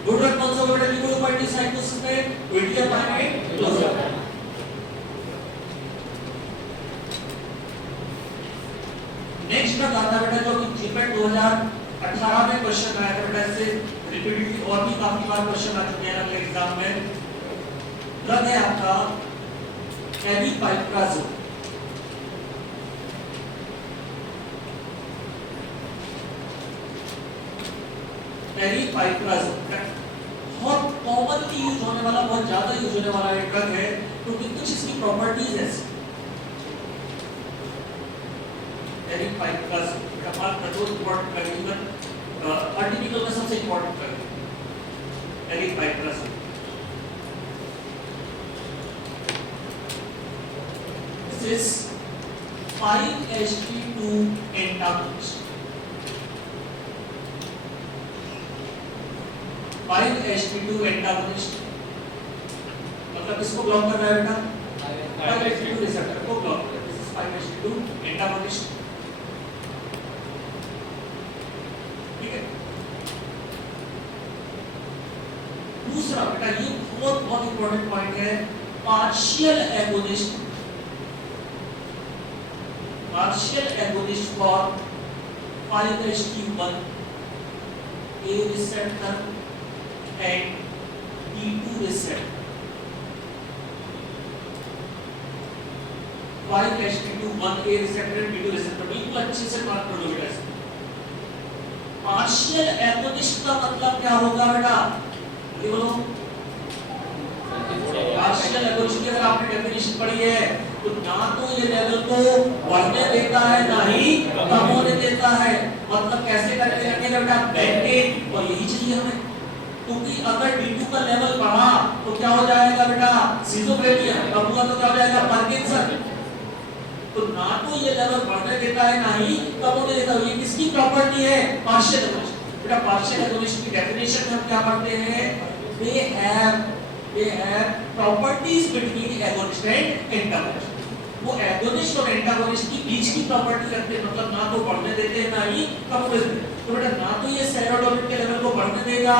गुड ड्रग कौन सा बेटा, लिकोडोपाइन साइकोसिस में विडियापाइन है क्लोज। नेक्स्ट ड्रग आता है बेटा जो कि जीपेट 2018 में क्वेश्चन आया था बेटा, इससे लिपिडिटी और भी काफी बार क्वेश्चन आ चुके हैं अगले एग्जाम में। ड्रग है आपका एविपाइप्राजोल। एविपाइप्राजोल बहुत कॉमनली यूज होने वाला, बहुत ज्यादा यूज होने वाला एक ड्रग है, क्योंकि कुछ इसकी प्रॉपर्टीज है। एविपाइप्राजोल कमाल का जो इंपॉर्टेंट है, इवन आर्टिकल में सबसे इंपॉर्टेंट है aripiprazole. This is 5-HT2 antagonist. 5-HT2 antagonist मतलब इसको ब्लॉक कर रहा है बेटा, 5-HT2 रिसेप्टर को ब्लॉक कर रहा है। This is 5-HT2 antagonist. ठीक है। दूसरा बेटा ये बहुत बहुत इंपॉर्टेंट पॉइंट है, partial agonist. Partial agonist for 5-HT1 A receptor and T2 receptor। 5-HT2 1A receptor and T2 receptor बिल्कुल अच्छे से मार्क कर लो बेटा। पार्शियल एगोनिस्ट का मतलब क्या होगा बेटा, ये बोलो। पार्शियल एगोनिस्ट की अगर आपने डेफिनेशन पढ़ी है तो ना तो ये लेवल को बढ़ने देता है ना ही कम होने देता है। मतलब कैसे करके रखेगा बेटा, मेंटेन। और यही चाहिए हमें, क्योंकि अगर D2 का लेवल बढ़ा तो क्या हो जाएगा बेटा, सिजोफ्रेनिया। कम हुआ तो क्या हो जाएगा, पार्किंसन। तो ना तो ये लेवल बढ़ने देता है ना ही कम होने देता है। ये किसकी प्रॉपर्टी है, पार्शियल एगोनिस्ट। बेटा पार्शियल एगोनिस्ट की डेफिनेशन में हम क्या पढ़ते हैं, they have properties between agonist and antagonist। वो एगोनिस्ट और एंटागोनिस्ट की बीच की प्रॉपर्टी रखते हैं, मतलब ना तो बढ़ने देते हैं ना ही कम होने देते हैं। तो बेटा ना तो ये सेरोटोनिन के लेवल को बढ़ने देगा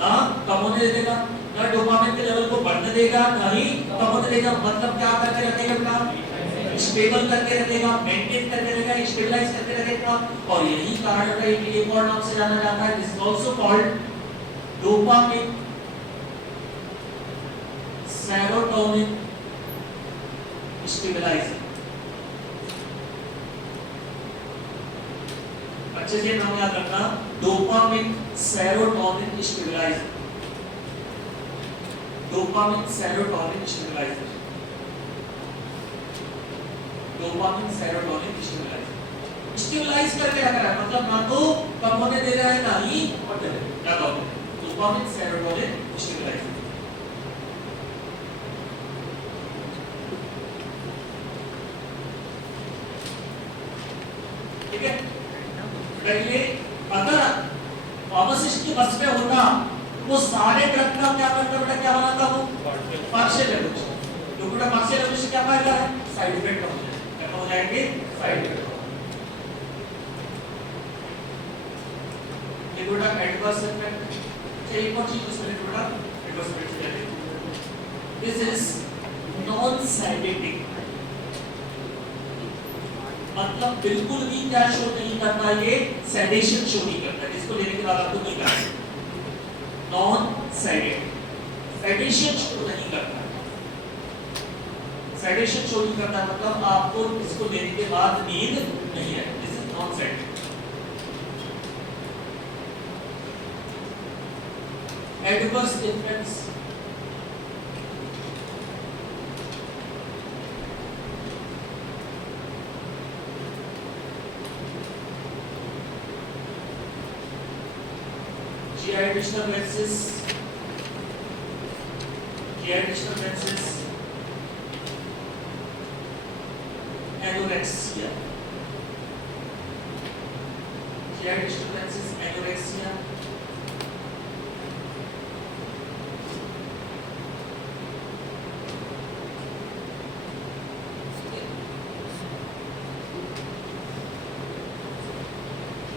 ना कम होने देगा, ना डोपामिन के लेवल को बढ़ने देगा ना ही कम होने देगा। मतलब क्या करके रखेगा बेटा, स्टेबल करके रखेगा, मेंटेन करके रखेगा, स्टेबलाइज करके रखेगा। और यही कारण है कि एक और नाम से जाना जाता है, this is also called dopamine serotonin stabiliser. अच्छे से नाम याद रखना, dopamine serotonin stabiliser. Dopamine serotonin stabiliser. Dopamine serotonin stabiliser. Stabilise करके रख रहा है, मतलब ना तो कम होने दे रहा है ना ही बढ़ने दे रहा है। Dopamine serotonin stabiliser. ठीक है। पहले अगर फार्मासिस्ट की बस में होता वो सारे ड्रग का क्या करता बेटा, क्या बनाता वो पार्शियल एगोनिस्ट। तो बेटा पार्शियल एगोनिस्ट क्या फायदा है, साइड इफेक्ट कम हो जाएगा। क्या हो जाएंगे, साइड इफेक्ट। ये बेटा एडवर्स इफेक्ट। अच्छा एक और चीज उसमें बेटा एडवर्स इफेक्ट से जाते, दिस इज नॉन साइडेटिक। मतलब बिल्कुल भी क्या शो नहीं करता, ये सेडेशन शो नहीं करता, जिसको लेने के बाद आपको नहीं करना। नॉन सेडेटिव, सेडेशन शो नहीं करता। सेडेशन शो नहीं करता मतलब आपको इसको लेने के बाद नींद नहीं है। This is non sedative. Adverse effects. GI disturbances, anorexia, anorexia,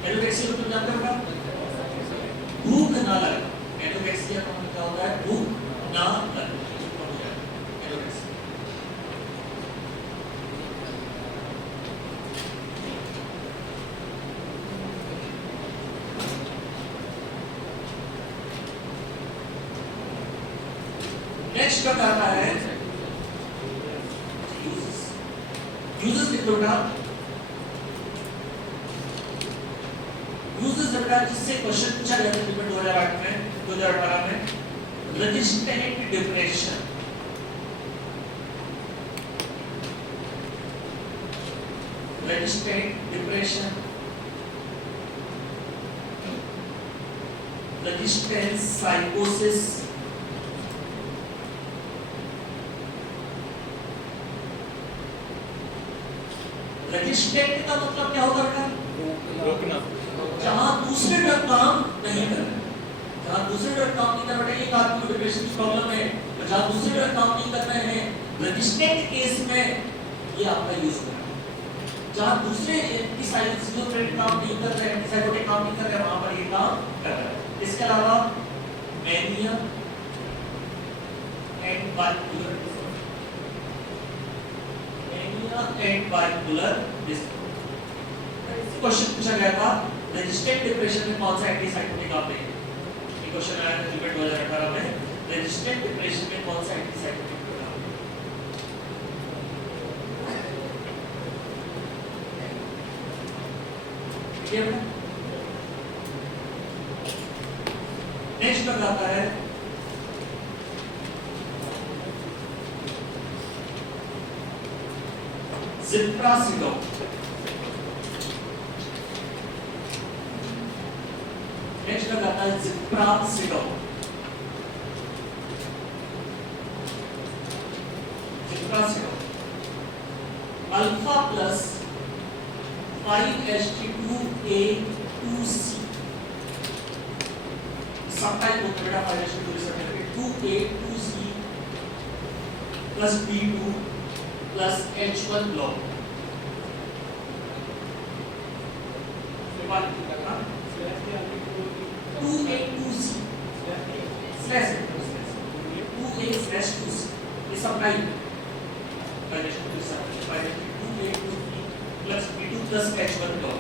anorexia को जानते हो आप? भूख ना लगे। एनोरेक्सिया का मतलब क्या होता है, भूख ना लगे। नेक्स्ट का आता है यूजेस लिख लो बेटा। यूजेस बेटा जिससे क्वेश्चन पूछा गया था 2008 में 2018 में, resistant depression. Resistant depression, resistance साइकोसिस, रेजिस्टेंट का मतलब क्या होता है? रोकना। जहां दूसरे ड्रग काम नहीं कर रहे, जहां दूसरे ड्रग काम नहीं कर रहे, एक आदमी को डिप्रेशन की प्रॉब्लम है, तो जहां दूसरे ड्रग काम नहीं कर रहे हैं, रेजिस्टेंट केस में ये आपका यूज करना। जहां दूसरे एंटीसाइकोटिक काम नहीं कर रहे, एंटीसाइकोटिक काम नहीं कर रहे, वहां पर ये काम कर रहा है। इसके अलावा mania and bipolar, mania and bipolar disorder. Question पूछा गया था रेजिस्टेंट डिप्रेशन में कौन सा एंटीसाइकोटिक आप लेंगे? ये क्वेश्चन आया था 2018 में, रेजिस्टेंट डिप्रेशन में कौन सा एंटीसाइकोटिक नेक्स्ट का आता है जिप्रासिडोन। नेक्स्ट का आता है जिप्रासिडोन। जिप्रासिडोन अल्फा प्लस 5H2A2C सबटाइप होता है बेटा 5H2 receptor 2A2C plus B2 plus H1 block. ये बात नहीं करना 2A2C स्लैश 2A/2C ये subtype 5H2 receptor 5H2A2C plus B2 plus H1 block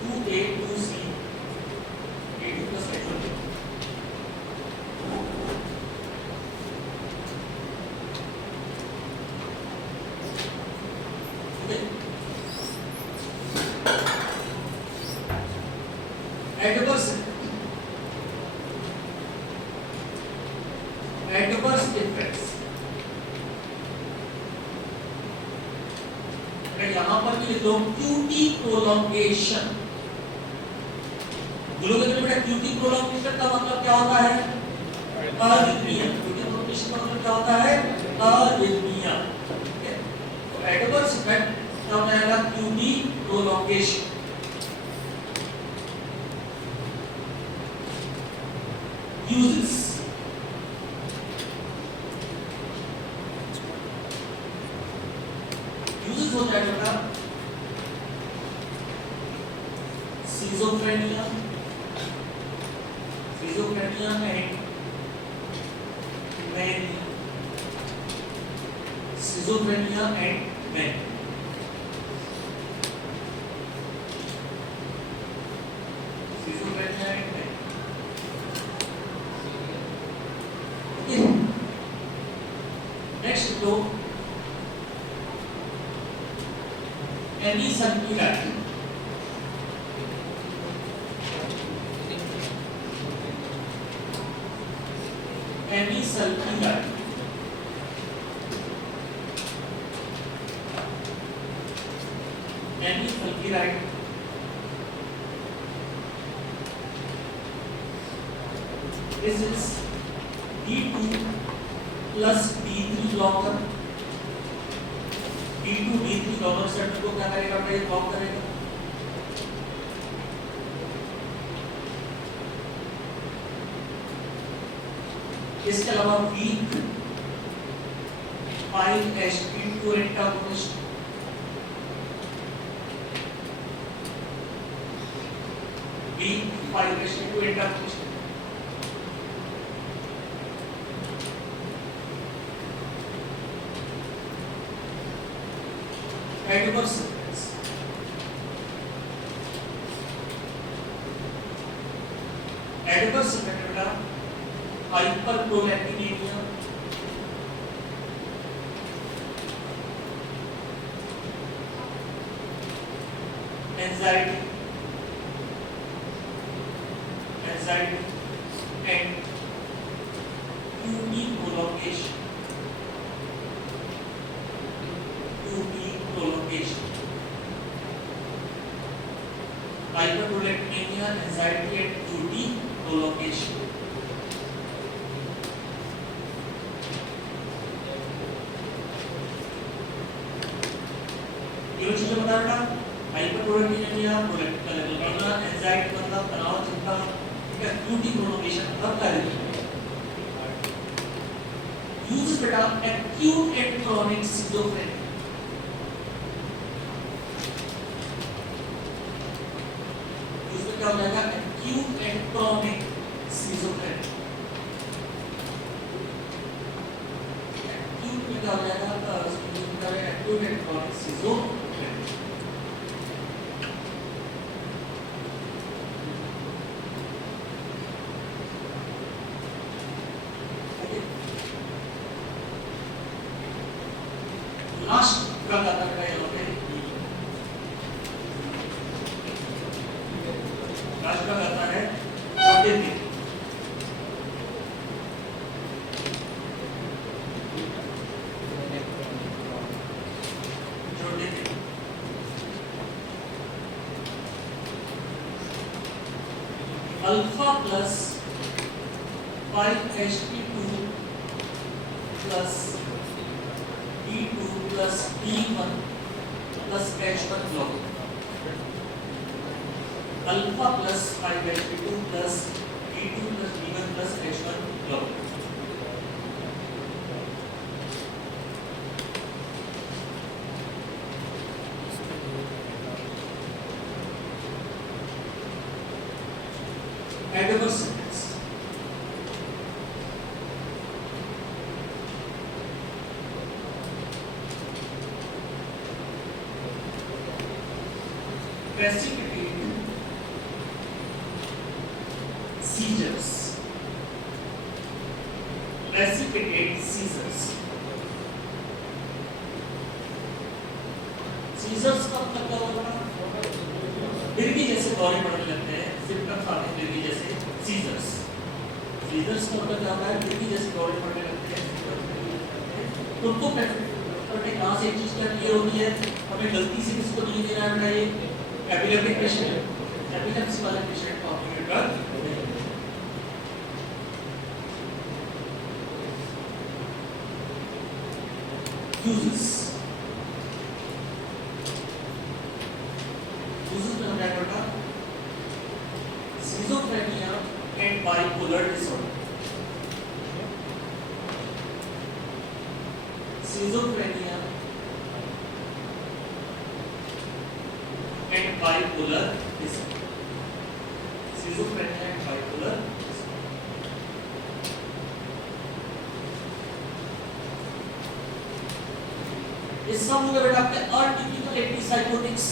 2A2C B2 plus H1 block. Adverse effects यहां पर भी लिख लो क्यूटी प्रोलॉन्गेशन। बोलोगे तो बेटा क्यूटी प्रोलॉन्गेशन का मतलब क्या होता है? अरिथमिया। क्यूटी प्रोलॉन्गेशन का मतलब क्या होता है? अरिथमिया। तो एडवर्स इफेक्ट क्या होता है? Cutie prolongation. यूजेस होता है बेटा schizophrenia, schizophrenia and mania, schizophrenia and mania. Schizophrenia and mania. Next तो amisulpride. Amisulpride amisulpride this is B2 plus B3 blocker. B2 B3 दोनों रिसेप्टर को क्या करेगा बेटा? ये ब्लॉक करेगा। इसके अलावा weak 5HT2 antagonist, weak 5HT2 antagonist. Adverse effects adverse effect बेटा hyperprolactinemia, anxiety, and QT prolongation. Hyperprolactinemia, anxiety, and QT prolongation. ये चीजें बता बेटा, हाइपरप्रोलेक्टिनेमिया, प्रोलेक्टिनेमिया, एंजाइटी मतलब तनाव, चिंता, ठीक है, QT prolongation मतलब क्या है? यूज बेटा acute and chronic schizophrenia. उसमें क्या हो जाएगा? acute and chronic schizophrenia. acute में क्या हो जाएगा? acute and chronic schizophrenia. Last drug आता है यहाँ पे, लास्ट ड्रग आता है zotepine. Alpha plus 5-HT2 plus B2 plus B1 plus H1 block. Alpha plus 5-HT2 plus B2 plus B1 plus H1 block. Adverse effects. Precipitate seizures. Precipitate seizures. Seizures का मतलब क्या होगा? मिर्गी जैसे दौरे पड़ने लगते हैं, सिम्टम्स आते हैं मिर्गी जैसे seizures. Seizures का मतलब क्या होता है? मिर्गी जैसे दौरे पड़ने लगते हैं, उनको precipitate कहाँ से एक चीज क्या क्लियर होती है? हमें गलती से किसको नहीं देना है बेटा? ये एपिलेप्टिक पेशेंट, एपिलेप्सी वाले पेशेंट को आपने ड्रग यूजेस में हो जाएगा बेटा schizophrenia and bipolar disorder. Schizophrenia and bipolar disorder. Schizophrenia and bipolar disorder. इस सब में बेटा आपके अटिपिकल एंटीसाइकोटिक्स,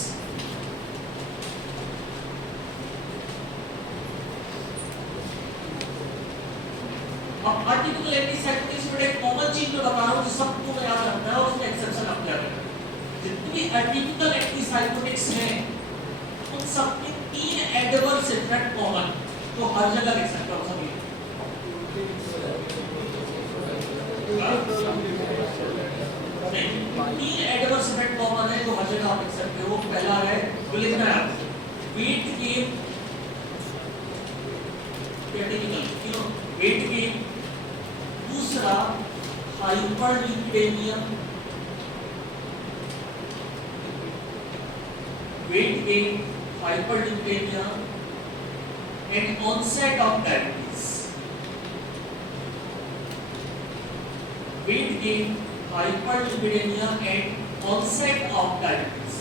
अब अटिपिकल एंटीसाइकोटिक्स में एक कॉमन चीज मैं बता रहा हूँ जो सबको याद रखना है और उसमें एक्सेप्शन आप क्या करें. जितनी एटिपिकल एंटीसाइकोटिक्स हैं उन सब में 3 एडवर्स इफेक्ट कॉमन, तो हर जगह लिख सकते हो सभी. तीन एडवर्स इफेक्ट कॉमन है जो हर जगह आप लिख सकते हो. पहला है जो लिखना है आपको, वेट गेन, वेट गेन. दूसरा hyperlipidemia, weight gain, hyperlipidemia, and onset of diabetes. Weight gain, hyperlipidemia, and onset of diabetes.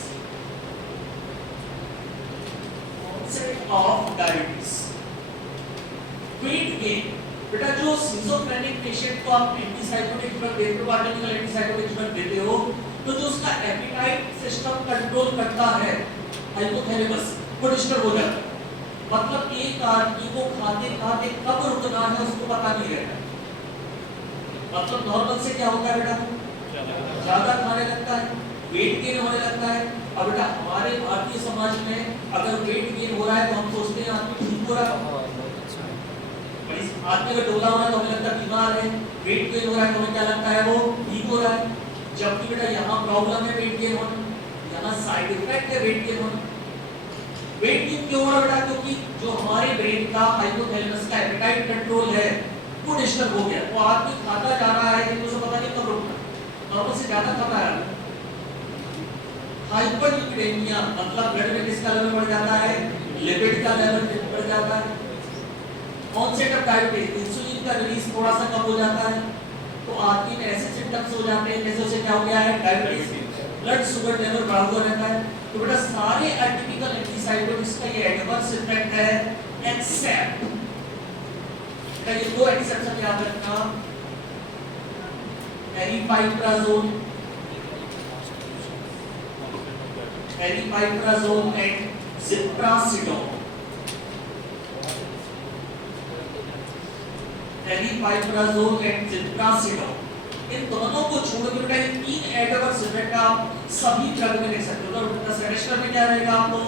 Onset of diabetes. Weight gain, बेटा जो सिजोफ्रेनिक पेशेंट को आप एंटीसाइकोटिक ड्रग देते हो, आर्टिफिशियल एंटीसाइकोटिक ड्रग देते हो, तो जो उसका एपेटाइट सिस्टम कंट्रोल करता है हाइपोथैलेमस, वो डिस्टर्ब हो जाता है. मतलब एक आदमी को खाते खाते कब रुकना है उसको पता नहीं रहता। मतलब नॉर्मल से क्या होता है बेटा, ज्यादा खाने लगता है, वेट गेन होने लगता है। अब बेटा हमारे भारतीय समाज में अगर वेट गेन हो रहा है तो हम सोचते हैं आदमी ठीक हो रहा है, इस आदमी का डोला हो रहा है तो हमें लगता है बीमार है, वेट गेन हो रहा है तो हमें क्या लगता है वो ठीक हो रहा है। जबकि बेटा यहाँ प्रॉब्लम है वेट गेन होना, यहाँ साइड इफेक्ट है वेट गेन होना। वेट गेन क्यों हो रहा है बेटा, क्योंकि जो हमारे ब्रेन का हाइपोथैलेमस का एपेटाइट कंट्रोल है वो डिस्टर्ब हो गया। वो आदमी खाता जा रहा है लेकिन उसे पता नहीं कब रुकना, नॉर्मल से ज्यादा खा रहा है। हाइपरलिपिडेमिया मतलब ब्लड में किसका लेवल बढ़ जाता है, लिपिड का लेवल बढ़ जाता है। ऑनसेट ऑफ डायबिटीज, इंसुलिन का रिलीज थोड़ा सा कम हो जाता है तो आदमी में ऐसे सिम्टम्स हो जाते हैं जैसे उसे क्या हो गया है, डायबिटीज, ब्लड शुगर लेवल बढ़ा हुआ रहता है। तो बेटा सारे एटिपिकल एंटीसाइकोटिक्स का ये एडवर्स इफेक्ट है, एक्सेप्ट ये दो एक्सेप्शन याद रखना, एरिपाइप्राजोल एंड जिप्रासिडोन। एरिपाइप्राजोल एंड जिप्रासिडोन, इन दोनों को छोड़ के बेटा ये तीन एडवर्स इफेक्ट आप सभी ड्रग में लिख सकते हो। तो सेमेस्टर में क्या रहेगा, आपको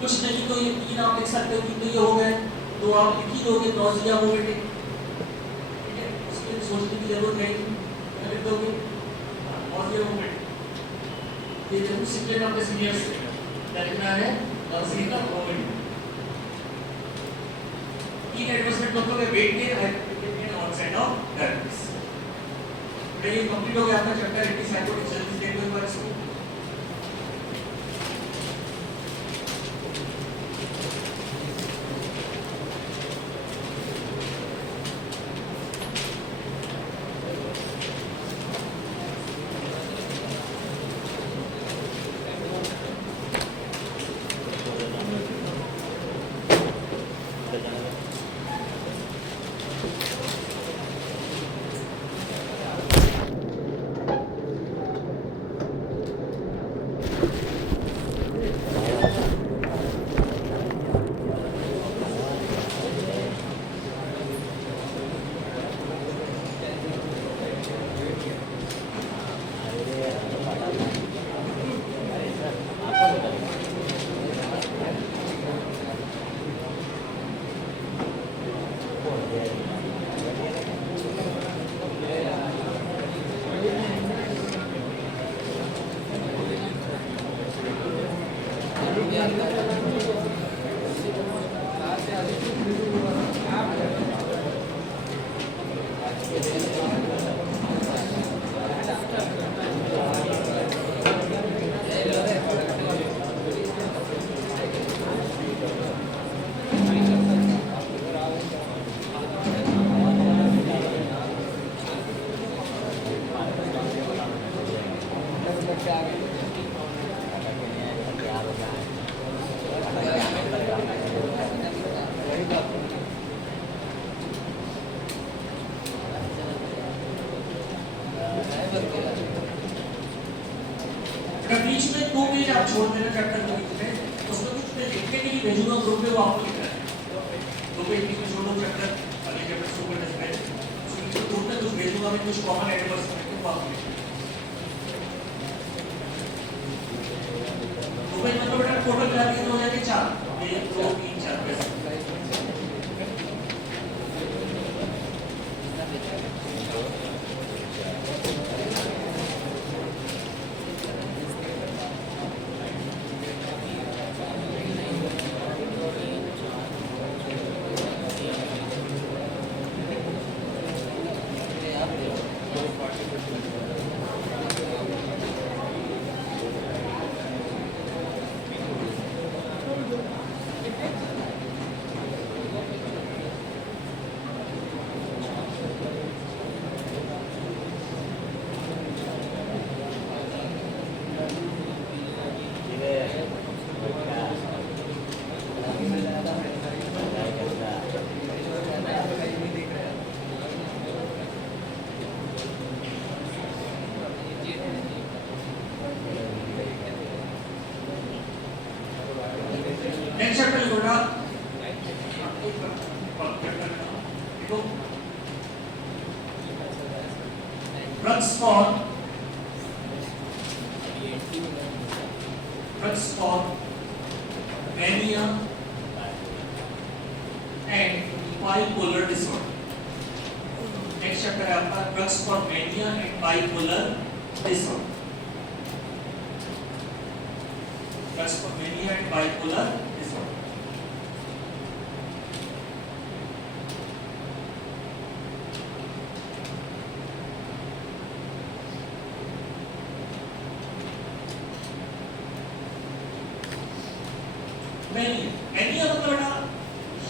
कुछ नहीं तो ये तीन आप लिख सकते हो, तीन तो ये हो गए, तो आप लिख ही दोगे नॉजिया वोमिटिंग, ठीक है, उसके सोचने की जरूरत है नहीं, लिख दोगे नॉजिया वोमिटिंग। ये जरूर सीख लेना अपने सीनियर से, क्या लिखना है, नॉजिया वोमिटिंग। तीन एडवर्स इफेक्ट मतलब है weight gain, hyperlipidaemia, onset of diabetes. ये कंप्लीट हो गया आपका चैप्टर एंटीसाइकोटिक्स। जल्दी देखो एक बार इसको। बीच में 2 पेज आप छोड़ देना चैप्टर के बीच में, उसमें कुछ मैं लिखने के लिए भेजूंगा ग्रुप पे, वो आपको लिखना है। 2 पेज बीच में छोड़ दो चैप्टर, अगले चैप्टर शुरू करने से पहले उसमें ग्रुप में कुछ भेजूंगा मैं, कुछ कॉमन एडवर्स करके वो आपको लिखना है। 2 पेज मतलब बेटा टोटल मिला के हो जाएंगे 4, 1 2 3 4 पैसे। drugs for mania and bipolar disorder. Next chapter है आपका drugs for mania and bipolar disorder. Drugs for mania and bipolar disorder. Mania मतलब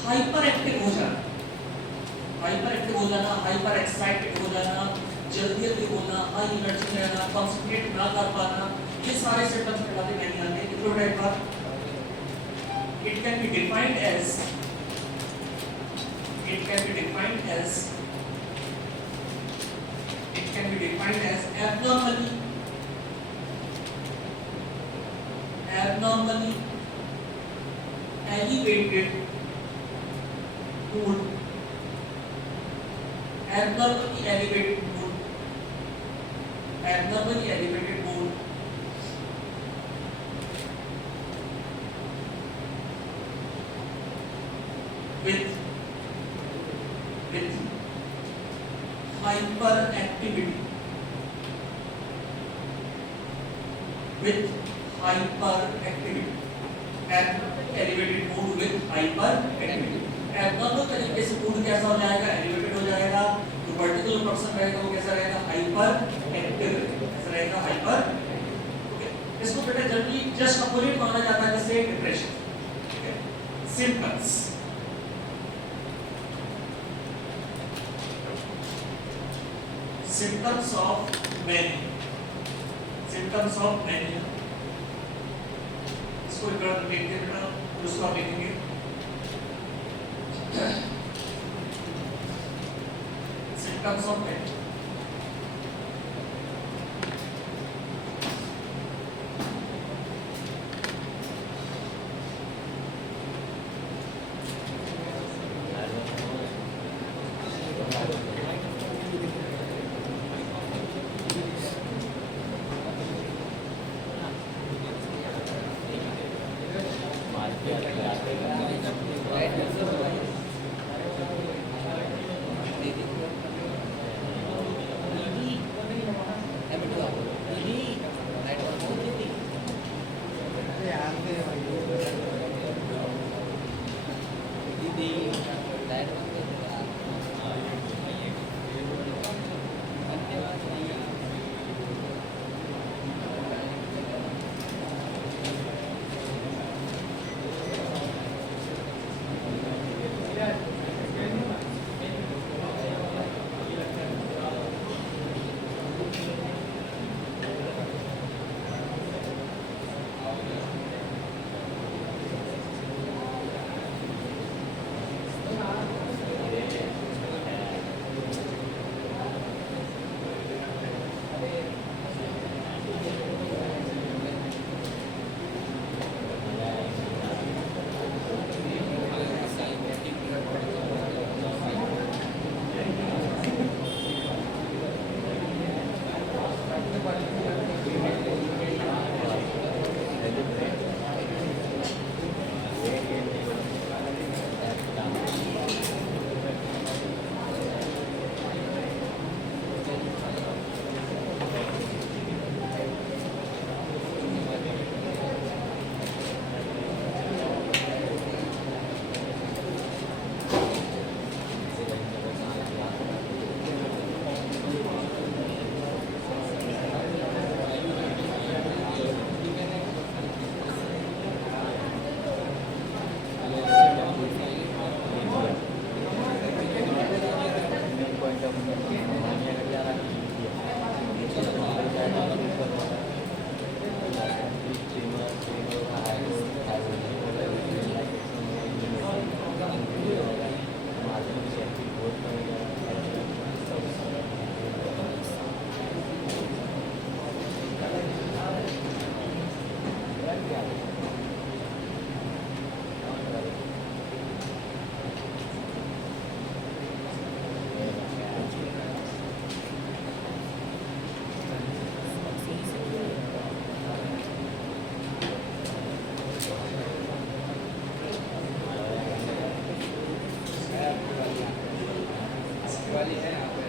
हाइपर एक्टिव हो जाना, हाइपर एक्टिव हो जाना, हाइपर एक्साइटेड हो जाना, जल्दी जल्दी होना, हाई एनर्जी में रहना, कंसंट्रेट ना कर पाना, ये सारे सिम्टम्स कहलाते हैं मैनिया के. कितने टाइप का? It can be defined as abnormally elevated mood, abnormally elevated mood with hyperactivity, elevated mood with hyperactivity. Abnormal तरीके से मूड कैसा हो जाएगा? एलिवेटेड हो जाएगा. तो पर्टिकुलर पर्सन रहेगा वो कैसा रहेगा? Hyper active. कैसा रहेगा? हाइपर. ओके, इसको बेटा जनरली जस्ट अपोजिट माना जाता है जैसे depression. Okay, symptoms. Symptoms of mania. इसको एक बार देखते हैं बेटा, उसको आप लिखेंगे. Symptoms of mania. वाली है यहाँ पे।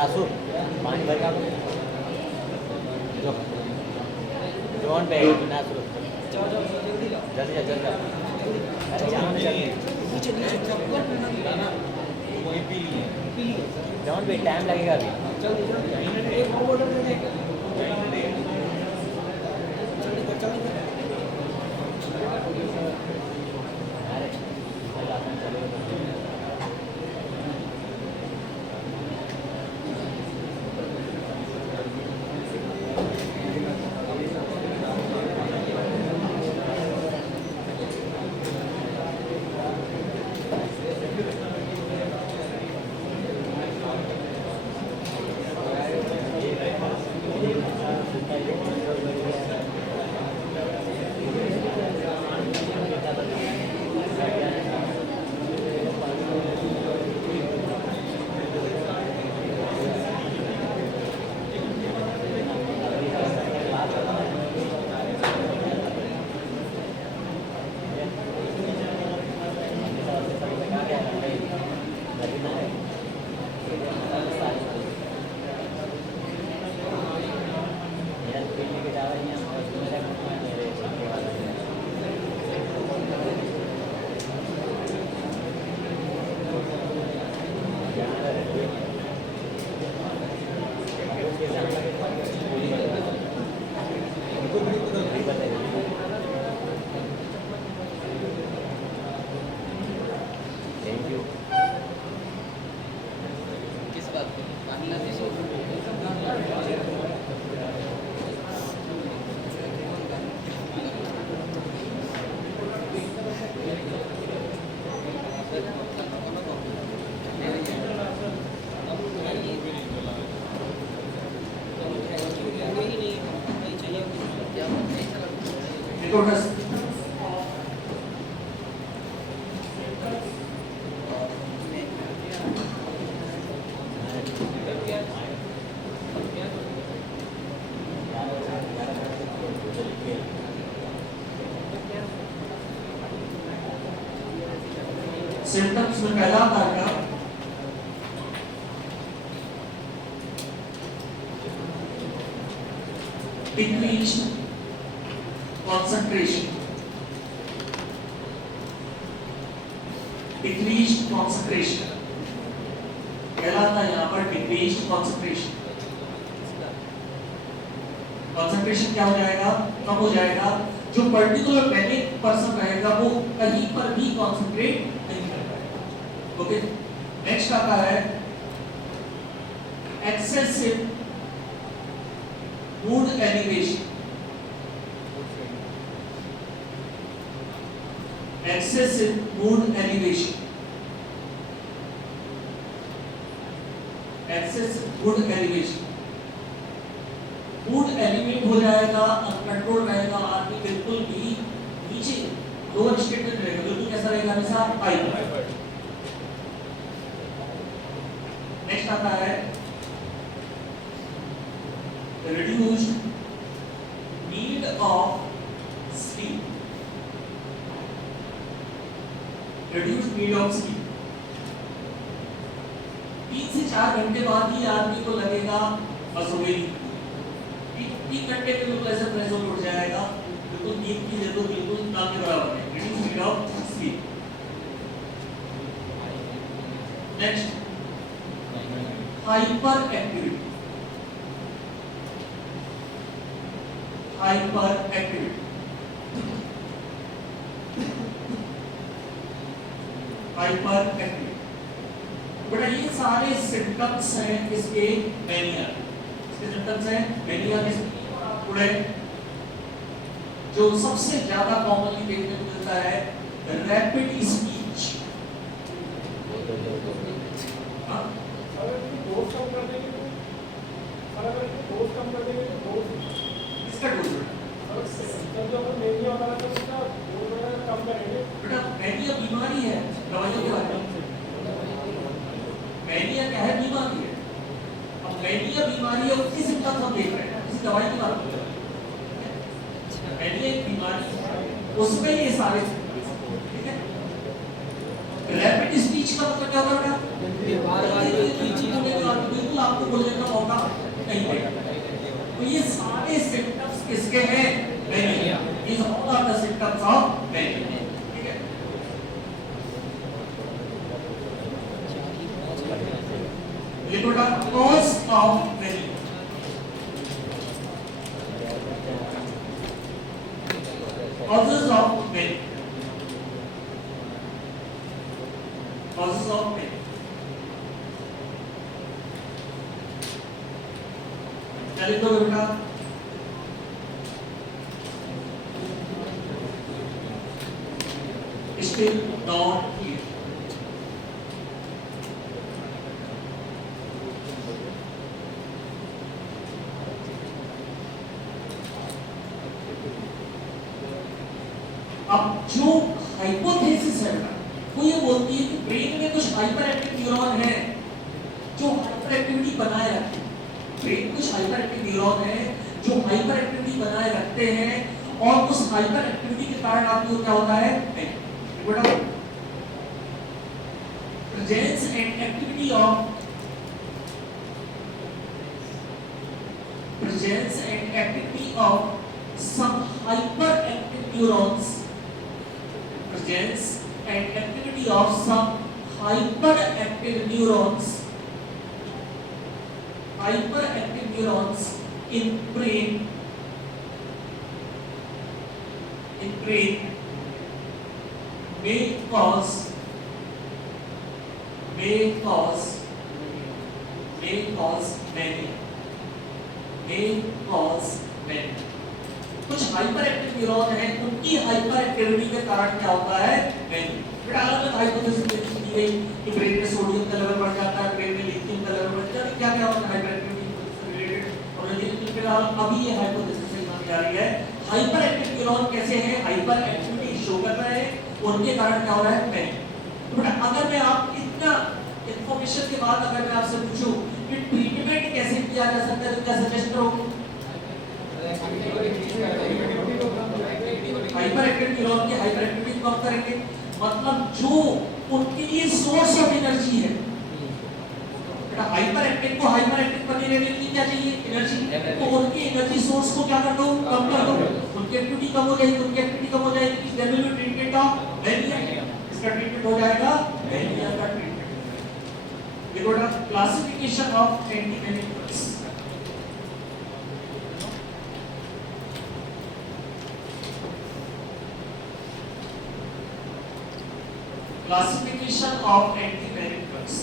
आसू पानी भर का जो जोन पे ना शुरू जल्दी जल्दी अरे जाओ ना जल्दी नीचे वही पी लिए जोन पे टाइम लगेगा अभी जल्दी एक और ऑर्डर दे देखो बस सिम्टम्स में पहला आता है decreased concentration, decreased concentration, कहलाता है यहाँ पर decreased concentration। concentration क्या हो जाएगा, कम हो जाएगा। जो पर्टिकुलर पैनिक पर्सन रहेगा वो कहीं पर भी कॉन्सेंट्रेट नहीं कर पाएगा। ओके, नेक्स्ट आता है excessive mood elevation, excessive mood elevation, excessive mood elevation, mood elevate हो जाएगा, अनकंट्रोल रहेगा, आदमी बिल्कुल भी नीचे लोअर स्टेट में रहेगा, बिल्कुल कैसा रहेगा, हमेशा हाइपर। नेक्स्ट आता है reduced need of sleep, reduced need of sleep। 3 से 4 घंटे बाद ही आदमी को लगेगा बस हो गई, 3 घंटे में बिल्कुल ऐसा थ्रेशोल्ड उठ जाएगा, बिल्कुल नींद की जरूरत बिल्कुल ना के बराबर है। reduced need of sleep। Next hyper activity, hyper activity, hyper activity. बेटा ये सारे सिम्टम्स हैं इसके मैनिया, इसके सिम्टम्स हैं मैनिया के। पूरे जो सबसे ज्यादा कॉमनली देखने को मिलता है रैपिड स्पीच। इसका डोज बेटा मैनिया बीमारी है, दवाइयों के बारे में। मैनिया क्या है, बीमारी है। अब मैनिया बीमारी है, उसकी सिम्टम्स हम देख रहे हैं, इसी दवाई की बात कर रहे हैं। मैनिया एक बीमारी है, उसमें ये सारे ठीक है। रैपिड स्पीच का मतलब क्या होता है, बिल्कुल आपको बोलने का मौका नहीं देगा। तो ये सारे सिम्टम्स किसके हैं, mania. These all are the symptoms of mania। ठीक है, ये थोड़ा cause of mania। Causes of mania, causes of mania। क्या लिख दो बेटा, still not clear। अब जो हाइपोथेसिस है वो ये बोलती है कि ब्रेन में कुछ हाइपर एक्टिव न्यूरॉन है जो हाइपर एक्टिविटी बनाए रखते हैं। ब्रेन कुछ हाइपर एक्टिव न्यूरॉन है जो हाइपर एक्टिविटी बनाए रखते हैं, और उस हाइपर एक्टिविटी के कारण आपको क्या होता है, presence and activity of some hyperactive neurons, presence and activity of some hyperactive neurons in brain may cause mania। कुछ हाइपर एक्टिव न्यूरॉन हैं, उनकी हाइपर एक्टिविटी के कारण क्या होता है, मैनिया। बेटा अलग-अलग हाइपोथेसिस दी गई कि ब्रेन में सोडियम का लेवल बढ़ जाता है, ब्रेन में लिथियम का लेवल बढ़ जाता है, क्या क्या होता है हाइपर एक्टिविटी से रिलेटेड। और लेकिन फिलहाल अभी ये हाइपोथेसिस से मानी जा रही है हाइपर एक्टिव न्यूरॉन कैसे हैं, हाइपर एक्टिविटी शो कर रहे हैं, उनके कारण क्या हो रहा है पैनिक। तो बेटा अगर मैं आप इतना इंफॉर्मेशन के बाद अगर मैं आपसे पूछूं कि ट्रीटमेंट कैसे किया जा सकता है तो क्या सजेस्ट करोगे? हाइपर एक्टिव न्यूरॉन की हाइपर एक्टिविटी कम करेंगे, मतलब जो उनके लिए सोर्स ऑफ एनर्जी है। हाइपर एक्टिव को हाइपर एक्टिव करने के लिए क्या चाहिए? एनर्जी। तो उनकी एनर्जी सोर्स को क्या कर दो? कम कर दो। उनकी एक्टिविटी कम हो जाएगी, उनकी एक्टिविटी कम हो जाएगी, there will be treatment of mania. इसका ट्रीटमेंट हो जाएगा मैनिया का ट्रीटमेंट। ये gotta classification of anti manic drugs. Classification of anti manic drugs.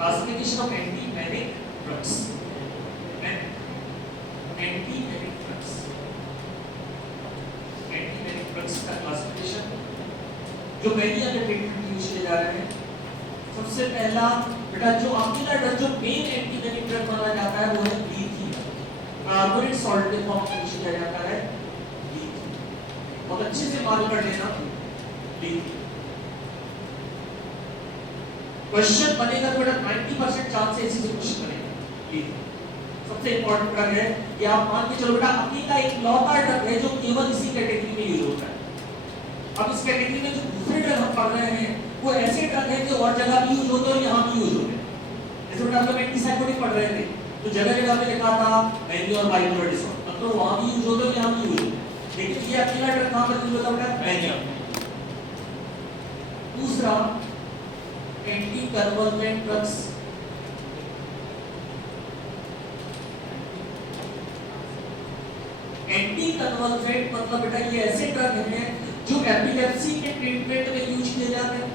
Classification of anti-manic drugs. Anti-manic drugs. Anti-manic drugs का classification जो मैनिया के ट्रीटमेंट में use किए जा रहे हैं। सबसे पहला बेटा जो अकेला ड्रग जो मेन एंटी-मैनिक ड्रग माना जाता है वो है लिथियम। कार्बोनेट सॉल्ट के फॉर्म में यूज किया जाता है लिथियम। बहुत अच्छे से मालूम कर लेना लिथियम। क्वेश्चन बनेगा तो बेटा 90% चांस है इसी से क्वेश्चन बनेगा। प्लीज सबसे इंपॉर्टेंट ड्रग है ये आप मान के चलो बेटा अकेला एक लौता ड्रग है जो केवल इसी कैटेगरी में यूज होता है। अब इस कैटेगरी में जो दूसरे ड्रग हम पढ़ रहे हैं वो ऐसे ड्रग है जो और जगह भी यूज होते हैं और यहाँ भी यूज होते हैं। जैसे बेटा हम एंटीसाइकोटिक पढ़ रहे थे तो जगह जगह पे लिखा था मैनिया और बाइपोलर डिसऑर्डर, मतलब वहाँ भी यूज होते हैं और यहाँ भी यूज होते हैं। लेकिन ये अकेला ड्रग कहाँ पर यूज होता है बेटा? मैनिया। दूसरा anti convergent drugs. Anti convergent मतलब बेटा ये ऐसे ड्रग हैं जो एपिलेप्सी के ट्रीटमेंट में यूज किए जाते हैं।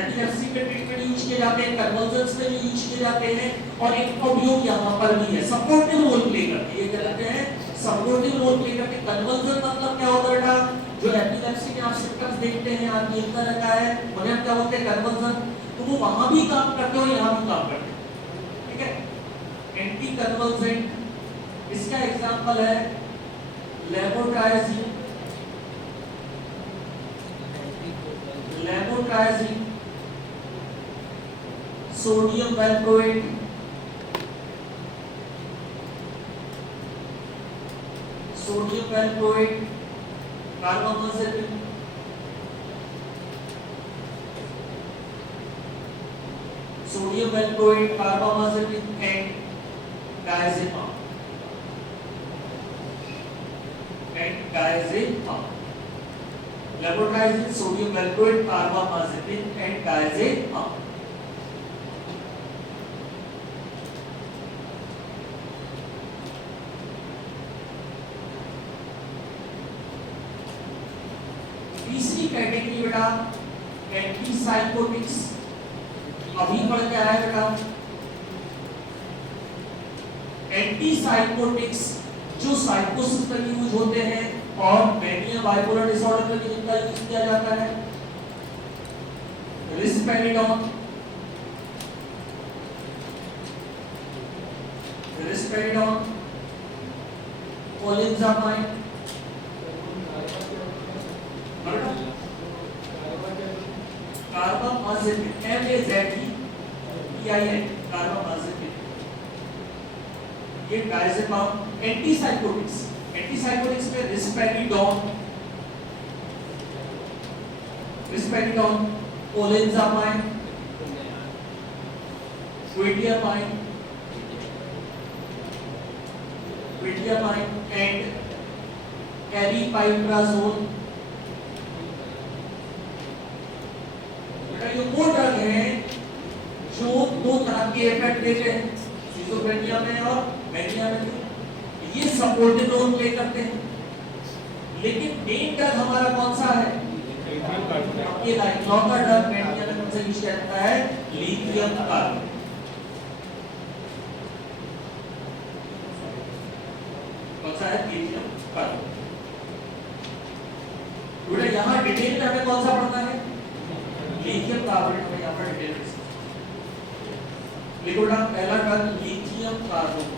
एपिलेप्सी के ट्रीटमेंट यूज किए जाते हैं, कन्वर्जेंस में भी यूज किए जाते हैं और इनका उपयोग यहाँ पर भी है, सपोर्टिव रोल प्ले करते हैं। ये क्या करते हैं? सपोर्टिव रोल प्ले करते हैं। कन्वर्जन मतलब क्या होता है बेटा? जो एपिलेप्सी के आप सिम्पटम्स देखते हैं, आदमी इतना रहता है, उन्हें क्या बोलते हैं? कन्वर्जन। तो वो वहां भी काम करते हैं और यहाँ भी काम करते हैं। ठीक है? एंटी कन्वर्जेंट इसका एग्जांपल है lamotrigine, lamotrigine, sodium valproate, sodium valproate, carbamazepine, sodium valproate, carbamazepine and diazepam, lamotrigine, sodium valproate, carbamazepine and diazepam. तीसरी कैटेगरी बेटा एंटीसाइकोटिक्स। अभी पढ़ के आया बेटा एंटीसाइकोटिक्स जो साइकोसिस में यूज होते हैं और मैनिया बाइपोलर डिसऑर्डर में जिनका यूज किया जाता है। रिस्पेरिडोन, रिस्पेरिडोन, ओलिंजामाइन, कार्बामेज़ेपिन, MAZEPIN, कार्बामेज़ेपिन, ये डायज़ेपाम। एंटीसाइकोटिक्स, एंटीसाइकोटिक्स में रिस्पेरिडोन, रिस्पेरिडोन, ओलिंजामाइन, क्विटियामाइन, क्विटियामाइन एंड कैरिपाइप्राज़ोल। ये वो ड्रग है जो दो तरह के इफेक्ट देते हैं, सिजोफ्रेनिया में और मैनिया में। ये सपोर्टिव रोल प्ले करते हैं, लेकिन मेन ड्रग हमारा कौन सा है? ये इकलौता ड्रग मैनिया में कौन सा यूज किया जाता है? Lithium carbonate. कौन सा है? Lithium carbonate. तो यहाँ डिटेल में हमें कौन सा पढ़ना है? लिथियम कार्बोनेट में यहाँ पर डिटेल लिखो बेटा। पहला drug lithium carbonate,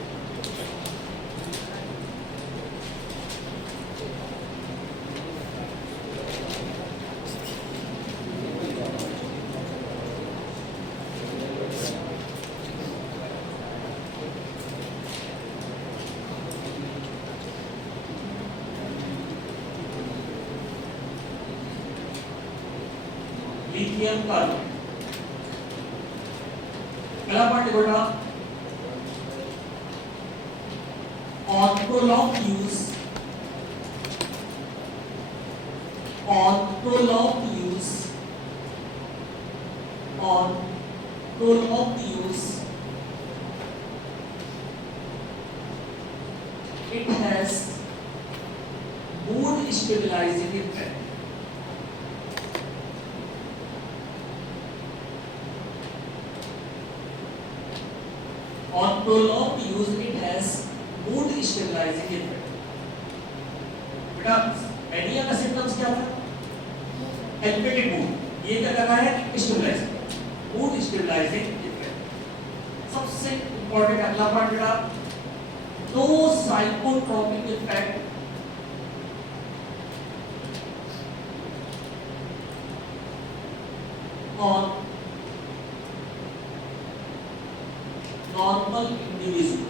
lithium carbonate. पहला पॉइंट देखो बेटा, on prolonged use on prolonged use it has mood stabilizing effect. On prolonged use it has mood stabilizing effect. बेटा एनिया का सिम्टम्स क्या था? Elevated mood. ये क्या कर रहा है? Stabilise, mood stabilising effect. सबसे इंपॉर्टेंट अगला पॉइंट बेटा, no psychotropic effect on normal individual.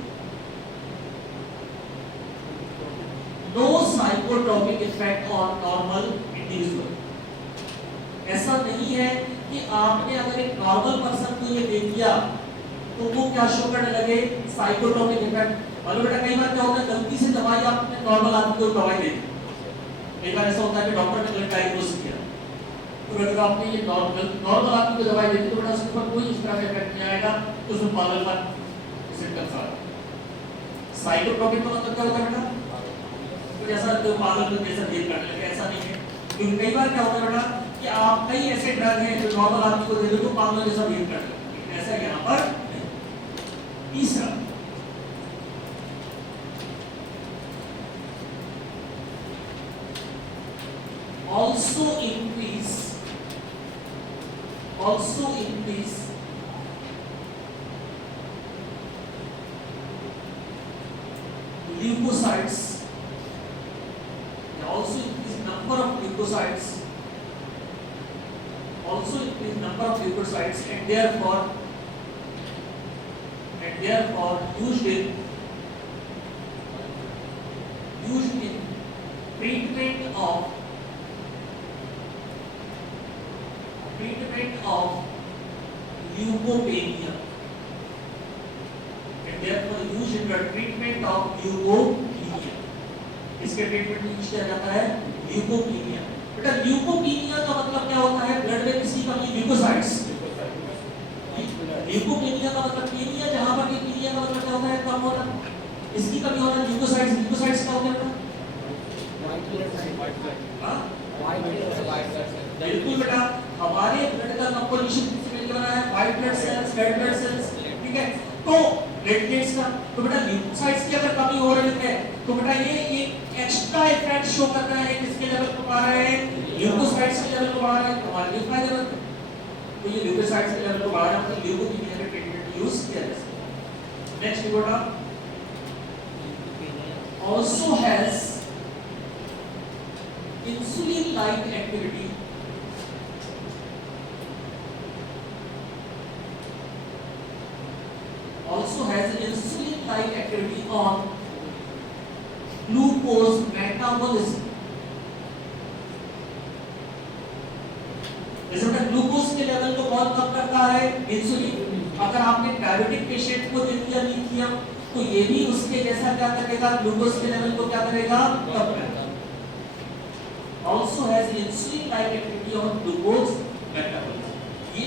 No psychotropic effect on normal individual. ऐसा नहीं है कि आपने अगर एक नॉर्मल पर्सन को ये दे दिया तो वो क्या शो करने लगे? Psychotropic effect. मालूम बेटा कई बार क्या होता है, गलती से दवाई आपने नॉर्मल आदमी को दवाई दे दी। कई बार ऐसा होता है कि डॉक्टर ने गलत डायग्नोस किया, तो अगर आपने ये नॉर्मल आदमी को दवाई दी तो बेटा उसके ऊपर कोई इस तरह का इफेक्ट नहीं आएगा, तो उसमें पागलपन सिम्टम्स आ रहे। साइकोट्रोपिक का मतलब क्या होता है बेटा? जैसा तो पागल जैसा बिहेव करने लगे, ऐसा नहीं है। क्योंकि कई बार क्या होता है बेटा कि आप कई ऐसे ड्रग हैं जो नॉर्मल आदमी को दे दो तो पागल जैसा बिहेव करने लगे, ऐसा यहाँ पर नहीं। तीसरा, also increase leukocytes, also increase number of leukocytes, and therefore used in treatment of leukopenia, इसके ट्रीटमेंट में यूज किया जाता है ल्यूकोपीनिया। बेटा ल्यूकोपीनिया का मतलब क्या होता है? ब्लड में किसकी कमी? ल्यूकोसाइट्स। ल्यूकोपीनिया का मतलब पीनिया, जहां पर ये पीनिया का मतलब क्या होता है? कम होना, इसकी कमी होना ल्यूकोसाइट्स। ल्यूकोसाइट्स क्या होता है बेटा? बिल्कुल बेटा, हमारे ब्लड का कंपोजिशन किससे मिलकर बना है? White blood cells, red blood cells, ठीक है। तो प्लेटलेट्स का, तो बेटा ल्यूकोसाइट्स की अगर कमी हो रही है तो बेटा ये एक्स्ट्रा इफेक्ट शो कर रहा है, किसके लेवल को बढ़ा रहा है? ल्यूकोसाइट्स के लेवल को बढ़ा रहा है। हमारे लिए फायदेमंद है। तो ये ल्यूकोसाइट्स के लेवल को बढ़ा रहा है, मतलब ल्यूकोपीनिया का ट्रीटमेंट यूज किया जा सकता है। नेक्स्ट बेटा, also has insulin like activity on glucose metabolism। जैसे बेटा ग्लूकोज के लेवल को कौन कम करता है? इंसुलिन। अगर आपने डायबिटिक पेशेंट को दे दिया लिथियम तो ये भी उसके जैसा क्या करेगा? ग्लूकोज के लेवल को क्या करेगा? कम करेगा। Also has insulin like activity on glucose metabolism। ये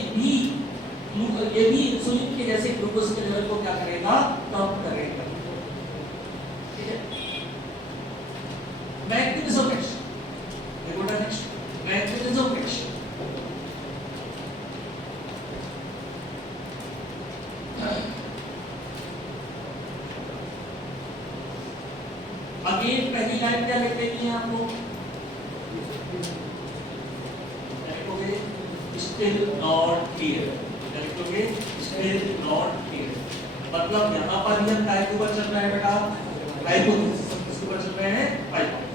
भी इंसुलिन के जैसे ग्लूकोज के लेवल को क्या करेगा? कम करेगा। ठीक है। mechanism of action, देखो next, mechanism of action। Again पहली लाइन क्या लिख देनी है आपको? लिखोगे स्टिल नॉट क्लियर, लिखोगे स्टिल नॉट क्लियर। मतलब यहाँ पर हम काय के ऊपर चल रहा है बेटा? हाइपोथेसिस। किसके ऊपर चल रहे हैं? हाइपोथेसिस।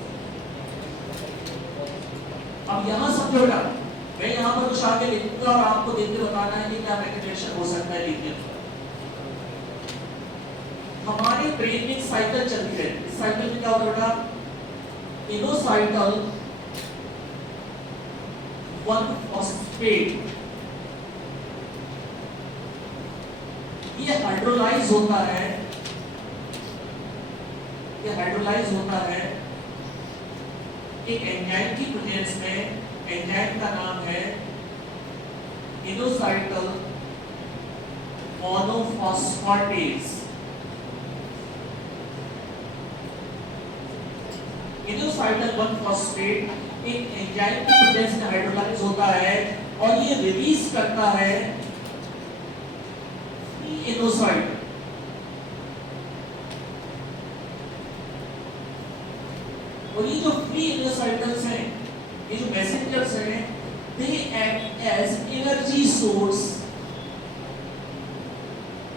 अब यहाँ समझो बेटा, मैं यहाँ पर कुछ आगे लिखूंगा और आपको देख के बताना है कि क्या मैकेनिज्म हो सकता है लिथियम। हमारे ब्रेन में साइकिल चलती है। इस साइकिल में क्या होता है बेटा? इनोसाइटल 1 फॉस्फेट ये हाइड्रोलाइज होता है, ये हाइड्रोलाइज होता है एक एंजाइम की प्रेजेंस में। एंजाइम का नाम है इनोसाइटल मोनोफॉस्फेटेज। इनोसाइटल 1 फॉस्फेट एक एंजाइम की प्रेजेंस में हाइड्रोलाइज होता है और ये रिलीज करता है इनोसाइटल। और ये जो फ्री इनोसाइटल्स हैं, ये जो मैसेंजर्स हैं, they act as energy source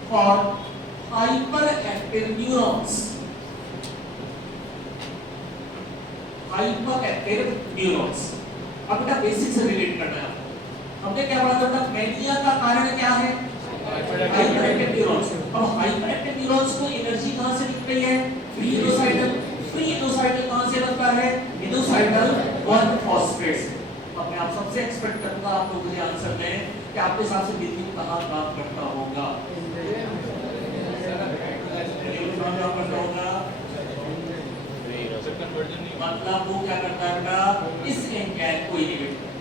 for hyper active neurons. Hyper active neurons. अब बेटा बेसिक से रिलेट करना है। हमने क्या पढ़ा था? मैनिया का कारण क्या है? Hyper active neurons. अब हाइपर एक्टिव न्यूरॉन्स को एनर्जी कहां से मिल रही है? फ्री इनोसाइटल। फ्री इनोसाइटल कहां से बनता है? इनोसाइटल 1 फॉस्फेट। अब मैं आप सबसे एक्सपेक्ट करूंगा आप लोग मुझे आंसर दें कि आपके हिसाब से लिथियम कहां काम करता होगा? मतलब वो क्या करता है बेटा? इस एंजाइम को इनहिबिट करता है।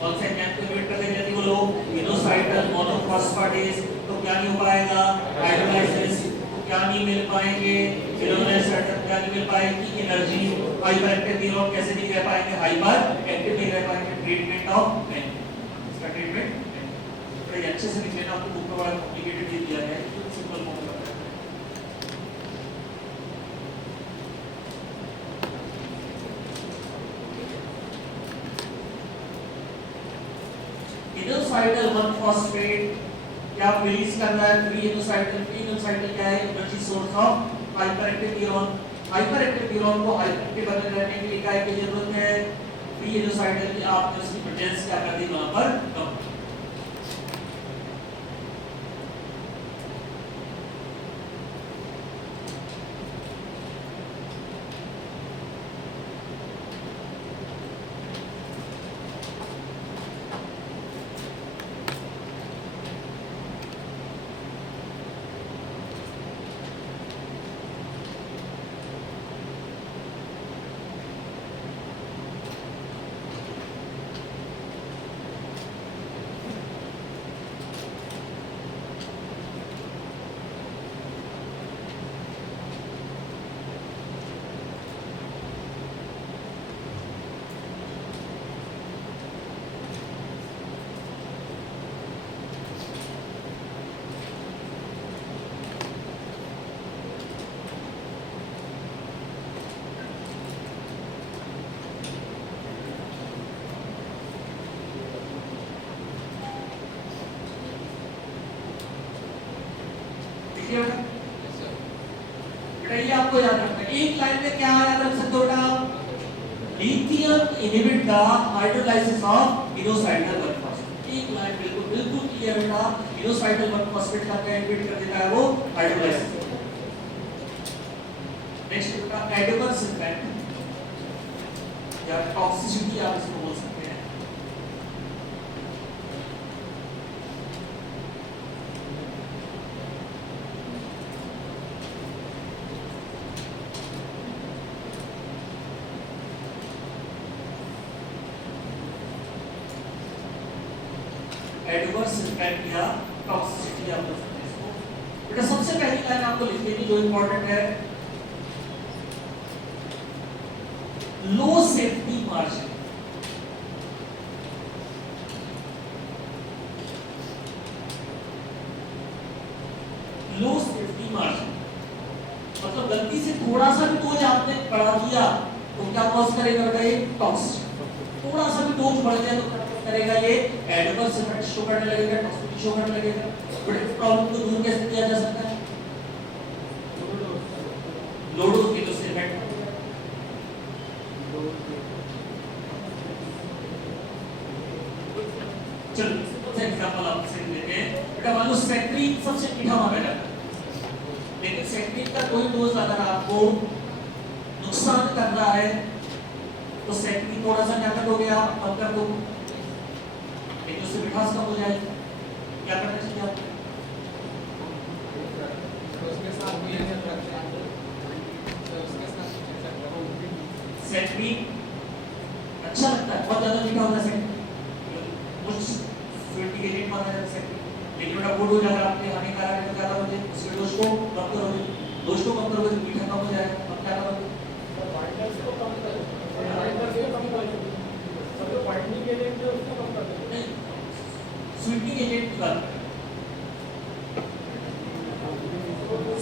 कौन से एंजाइम को इनहिबिट कर देते हैं वो लोग? इनोसाइटल मोनोफॉस्फेटेज। तो क्या नहीं हो पाएगा? हाइड्रोलाइसिस। तो क्या नहीं मिल पाएंगे? इनोसाइटल क्या नहीं मिल पाएगी? एनर्जी। हाइपर एक्टिव न्यूरॉन कैसे नहीं रह पाएंगे? हाइपर एक्टिव नहीं रह पाएंगे। ट्रीटमेंट ऑफ पेन, इसका ट्रीटमेंट बड़े अच्छे से लिख लेना। आपको बुक में बड़ा कॉम्प्लिकेटेड दे दिया है, सिंपल फॉर्म में बताया है। इनोसाइटल 1 फॉस्फेट क्या रिलीज कर रहा है? फ्री इनोसाइटल। फ्री इनोसाइटल क्या है? Energy source of hyper active neuron. Hyper active neuron को हाइपर एक्टिव बने रहने के लिए क्या की जरूरत है? फ्री इनोसाइटल की आपने उसकी प्रेजेंस क्या कर दी वहां पर? कम। बेटा ये आपको याद रखना है। एक लाइन में क्या याद रख सकते हो बेटा? Lithium inhibit the hydrolysis of inositol 1 phosphate. एक लाइन बिल्कुल बिल्कुल क्लियर बेटा। इनोसाइटल 1 फॉस्फेट का क्या इनहिबिट कर देता है? वो हाइड्रोलाइसिस। नेक्स्ट बेटा एडवर्स इफेक्ट या टॉक्सिसिटी आप इसको बोल सकते हैं। एडवर्स इफेक्ट या टॉक्सिसिटी आप बोल सकते हैं इसको। बेटा सबसे पहली लाइन आपको लिखनी है जो इंपॉर्टेंट है, लो सेफ्टी मार्जिन। लो सेफ्टी मार्जिन मतलब गलती से थोड़ा सा भी डोज आपने बढ़ा दिया तो क्या कॉज करेगा बेटा? ये टॉक्सिक। थोड़ा सा भी डोज बढ़ जाए तो क्या करेगा? ये एडवर्स इफेक्ट शो करने लगेगा, टॉक्सिसिटी शो करने लगेगा। बट इस प्रॉब्लम को दूर कैसे किया जा सकता है? लो डोज के से इफेक्ट। चलो सिंपल सा एग्जांपल आपसे लेते हैं। बेटा मान लो सेट्रिन सबसे मीठा माना जाता है, लेकिन सेट्रिन का कोई डोज अगर आपको नुकसान कर रहा है तो सेट भी थोड़ा सा क्या कर दोगे आप, कम कर दोगे, एक तो उससे मिठास कम हो जाएगी। क्या करना चाहिए आपको? सेट भी अच्छा लगता है, बहुत ज्यादा मीठा होता है सेट, कुछ स्वीट एजेंट माना जाता है सेट, लेकिन बड़ा गुड हो जाएगा, आपके हानिकारक है तो क्या करोगे, उसके डोज को कम करोगे, डोज को कम करोगे तो मीठा कम हो जाएगा, अब क्या करोगे? स्वीटनिंग एजेंट की बात करें,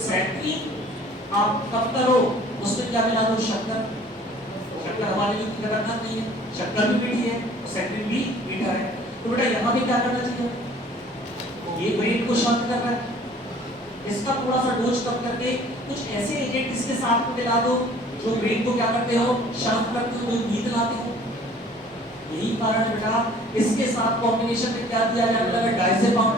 सेट्रिन आप कम करो, उसमें क्या मिला दो, शक्कर, शक्कर हमारे लिए खतरनाक नहीं है, शक्कर भी मीठी है, सेट्रिन भी मीठा है, तो बेटा यहाँ पे क्या करना चाहिए, ये ब्रेन को शांत कर रहा है, इसका थोड़ा सा डोज कम करके कुछ ऐसे एजेंट इसके साथ में मिला दो जो ब्रेन को क्या करते हो, शांत करते हो, जो नींद लाते हो। यही कारण बेटा इसके साथ कॉम्बिनेशन में क्या दिया जाने लगा, डायजेपाम।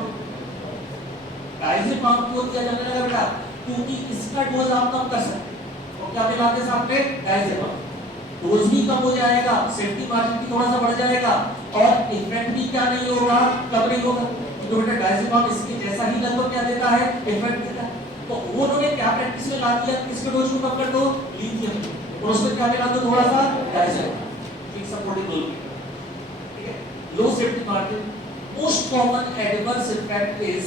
डायजेपाम क्यों दिया जाने लगा बेटा, क्योंकि इसका डोज आप कम कर सकते हो, तो क्या मिला के साथ में डायजेपाम, डोज भी कम हो जाएगा, सेफ्टी मार्जिन भी थोड़ा सा बढ़ जाएगा और इफेक्ट भी क्या नहीं होगा, कम नहीं होगा। तो बेटा डायजेपाम इसके जैसा ही लगभग क्या देता है, इफेक्ट देता है। तो उन्होंने क्या प्रैक्टिस में ला दिया, किसके डोज को कम कर दो, लिथियम, और उसमें क्या मिला दो, थोड़ा सा डायजेपाम, ठीक सपोर्टिंग रोल। ठीक है, low safety margin, most common adverse effect is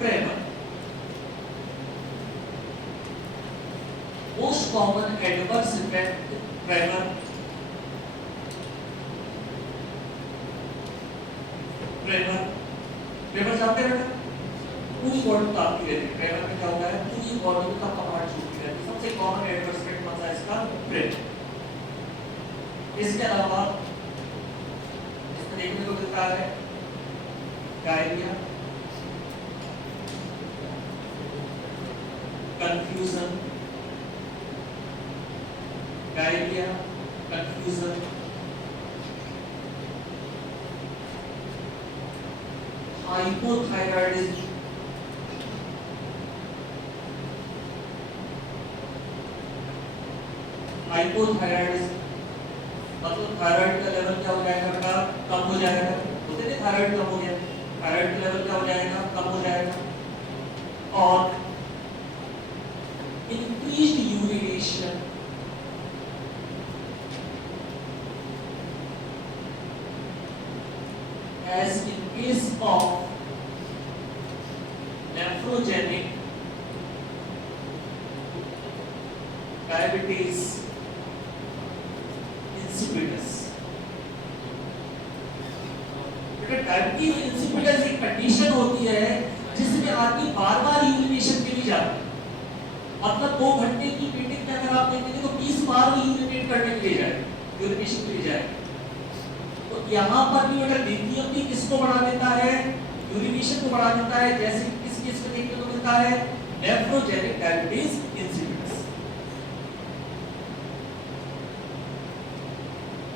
tremor. Most common adverse effect tremor, tremor जानते हैं पूरी बॉडी कांपती रहती है, ट्रेमर में क्या होता है, पूरी बॉडी में का पार्ट छूटती रहती है। सबसे कॉमन एडवर्स इफेक्ट कौन सा है इसका, ट्रेमर। इसके अलावा इसमें देखने को मिलता है diarrhoea, confusion, diarrhoea, confusion, hypothyroidism, hypothyroidism मतलब थायराइड का लेवल क्या हो जाएगा बेटा, कम हो जाएगा, बोलते थे थायराइड कम हो गया, थायराइड का लेवल क्या हो जाएगा, कम हो जाएगा। और increased urination, as in case of nephrogenic diabetes insipidus। Diabetes insipidus एक कंडीशन होती है जिसमें आदमी बार-बार यूरिनेशन के लिए जाता है, मतलब 2 घंटे की मीटिंग में अगर आप देखेंगे तो 20 बार यूरिनेट करने के लिए जाए, यूरिनेशन के लिए जाए। तो यहाँ पर भी अगर लिथियम भी किसको बढ़ा देता है, यूरिनेशन को बढ़ा देता है, जैसे किस किस में देखने को मिलता है, नेफ्रोजेनिक डायबिटीज इंसिपिडस।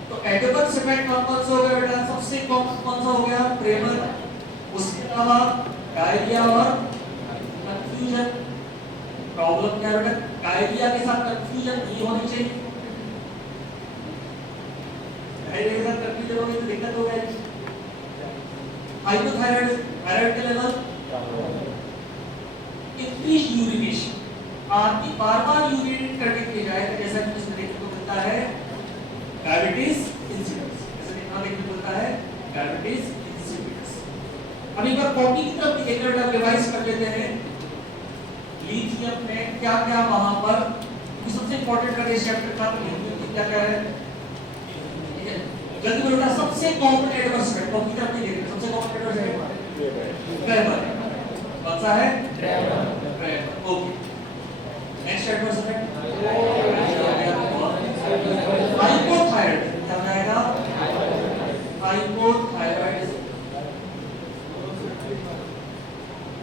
तो एडवर्स इफेक्ट कौन सा हो गया बेटा, सबसे कॉमन कौन सा हो गया, ट्रेमर, उसके अलावा डायरिया और कंफ्यूजन। प्रॉब्लम क्या है बेटा, डायरिया के साथ कंफ्यूजन नहीं होनी चाहिए, कंफ्यूजन हो गई तो दिक्कत हो जाएगी। हाइपोथायराइड, थायराइड का लेवल, इंक्रीज यूरिनेशन, आदमी बार-बार यूरिनेट करने के लिए जाएगा, जैसा कि इसमें देखने को मिलता है डायबिटीज इंसिपिडस, जैसा कि यहाँ देखने को मिलता है डायबिटीज इंसिपिडस। अब एक बार कॉपी की तरफ एक मिनट आप रिवाइज कर लेते हैं, लिथियम में क्या-क्या वहां पर सबसे इंपॉर्टेंट का चैप्टर था, तो लिथियम क्या क्या है, जल्दी बोलो, सबसे कॉमन एडवर्स इफेक्ट कौन सी तरफ नहीं देख रहे, सबसे कॉमन एडवर्स इफेक्ट ट्रेमर, कौन सा है, tremor, okay. Next adverse effect hypothyroid, क्या आएगा, हाइपोथायराइडिज्म,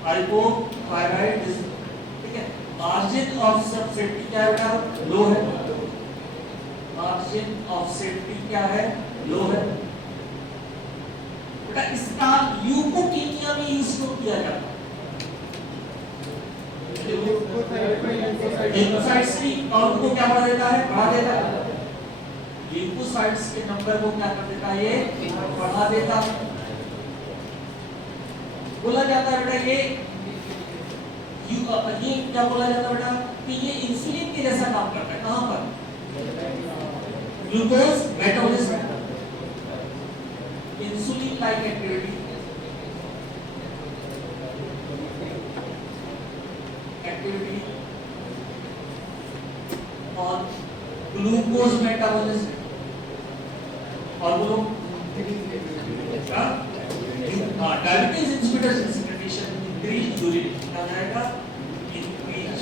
हाइपोथायराइडिज्म, ठीक है। मार्जिन ऑफ सेफ्टी क्या है बेटा, लो है, मार्जिन ऑफ सेफ्टी क्या है, लो है बेटा। इसका ल्यूकोकीनिया में यूज क्यों किया जाता है, लिम्फोसाइट्स की काउंट को क्या बढ़ा देता है, बढ़ा देता है। ल्यूकोसाइट्स के नंबर को क्या कर देता है, ये बढ़ा देता है। बोला जाता है बेटा ये क्या बोला जाता है बेटा कि ये इंसुलिन के जैसा काम करता है। कहां पर? Glucose metabolism, insulin like activity और ग्लूकोज मेटाबॉलिज्म। और वो diabetes insipidus condition increase urine क्या जाएगा, इंक्रीज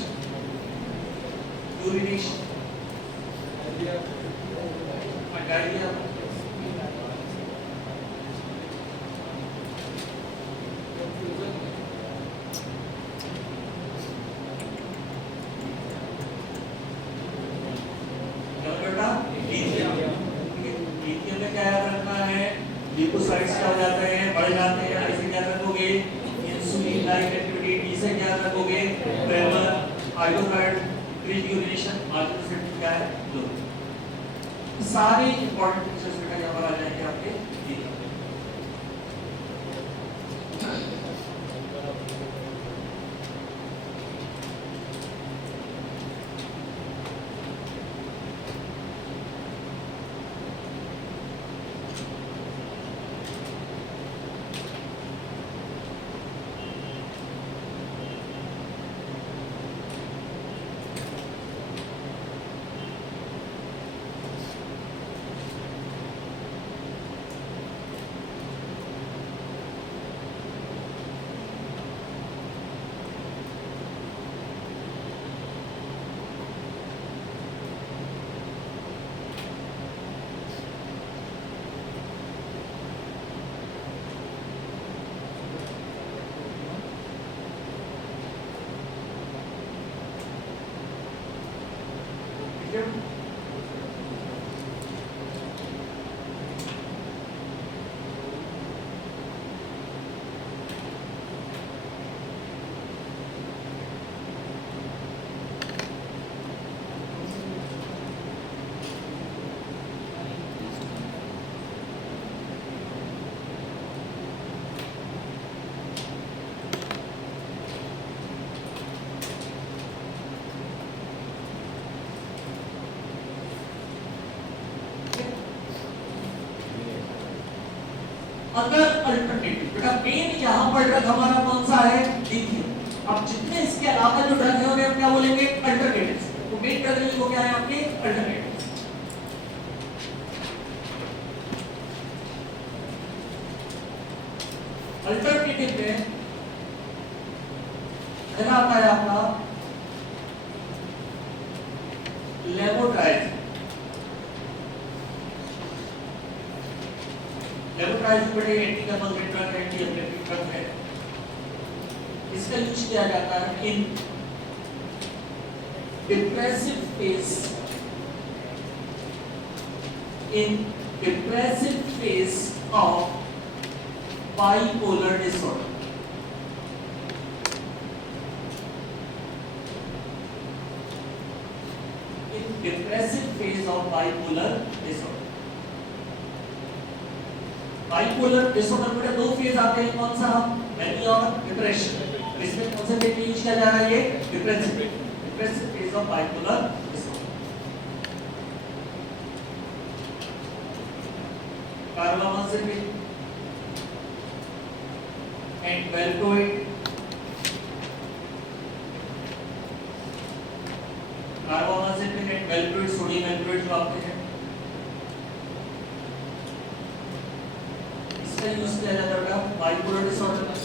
यूरिनेशन, डायरिया। लिथियम में क्या याद रखना है, ल्यूकोसाइट्स क्या हो जाते हैं, बढ़ जाते हैं। ऐसे क्या रखोगे, इंसुलिन लाइक एक्टिविटी। डी से क्या रखोगे, ट्रेमर, हाइड्रोक्राइड, इंक्रीज यूरिनेशन, मार्जिन क्या है, लो। सारे इंपॉर्टेंट फीचर्स बेटा यहां पर आ जाएंगे आपके। अगर अल्टरनेटिव बेटा मेन यहां पर ड्रग हमारा कौन सा है, लिथियम। अब जितने इसके अलावा जो ड्रग है उन्हें हम क्या बोलेंगे, अल्टरनेटिव्स। तो मेन ड्रग नहीं वो क्या है आपके, अल्टरनेटिव्स। अल्टरनेटिव में पहला आता है आपका लेवोट्राइजिन। लेवोट्राइजिन बड़े एंटी कैमल ड्रग है, एंटी एपिलेप्टिक ड्रग है। इसका यूज किया जाता है in depressive phase, of bipolar disorder। In depressive phase of bipolar disorder। Bipolar disorder में दो फेज आते हैं, कौन सा, मैनिया और डिप्रेशन। इसमें कौन सा फेज यूज किया जा रहा है, ये depressive phase of bipolar disorder. Carbamazepine and valproate. Carbamazepine and valproate sodium valproate जो आते हैं, यूज किया जाता है बाइपोलर डिसऑर्डर में।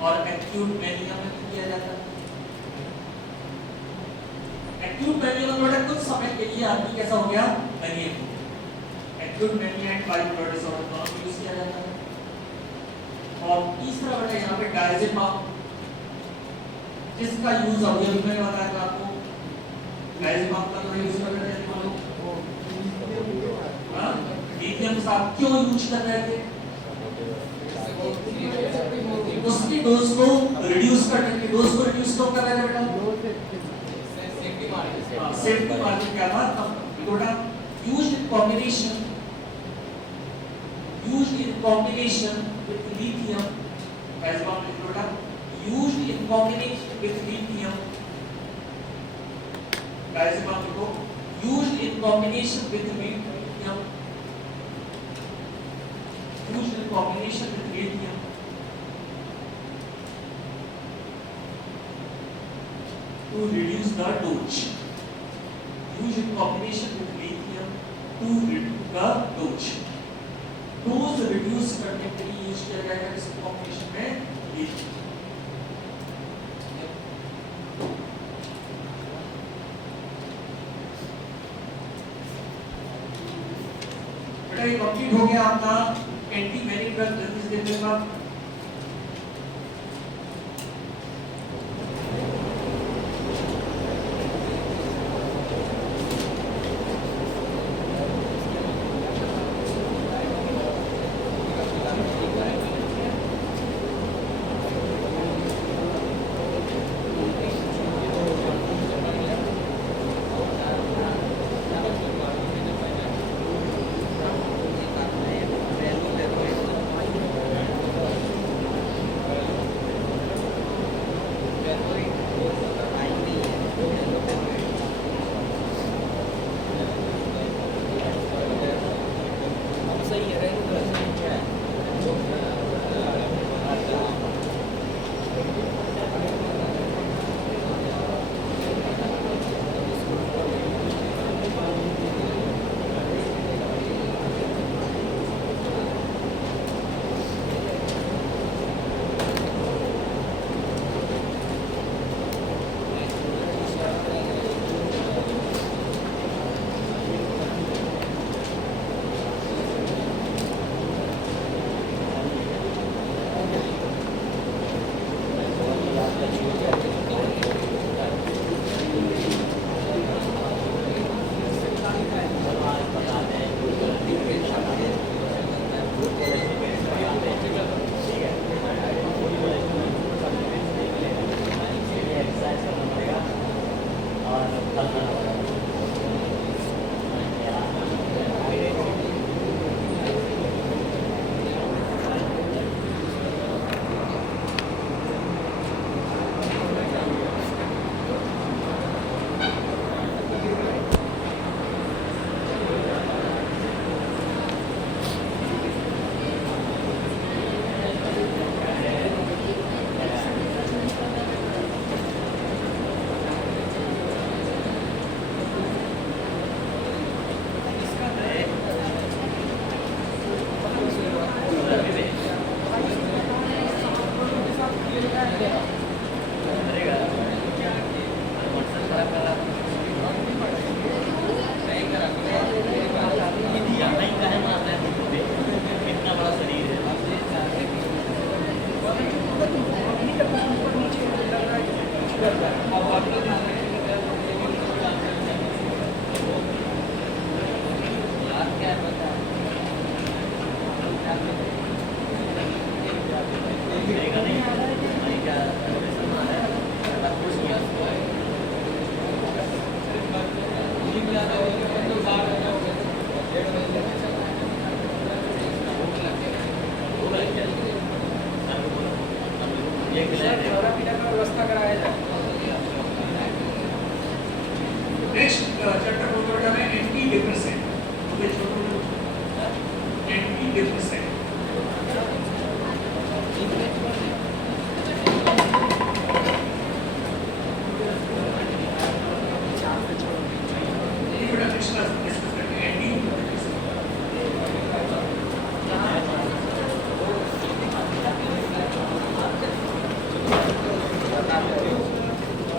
और एक्यूट मैनिया में किया जाता है। एक्यूट मैनिया में कुछ समय के लिए आदमी कैसा हो गया, mania. Acute mania and bipolar disorder दोनों यूज किया जाता है। और तीसरा बेटा यहाँ पे डायजेपाम, जिसका यूज अभी मैंने बताया था आपको। डायजेपाम का तो यूज कर रहे थे हम लोग, लिथियम साहब क्यों यूज कर रहे थे, उसकी डोज को रिड्यूस करने की। डोज को रिड्यूस क्यों कर रहे थे बेटा, सेफ्टी मार्जिन क्या था? थोड़ा used in combination with lithium, diazepam थोड़ा used in combination with lithium, diazepam को used in combination with lithium, used in combination with lithium to reduce the dose, used in combination with lithium to reduce the dose, dose reduce करने के लिए use किया गया है इस combination में lithium। बेटा ये कंप्लीट हो गया आपका एंटी वेनिक ड्रग जल्दी से देख लेगा। व्यवस्था कराया जाए। नेक्स्ट चैप्टर को है एंटी डिप्रेसेंट, एंटी डिप्रेसेंट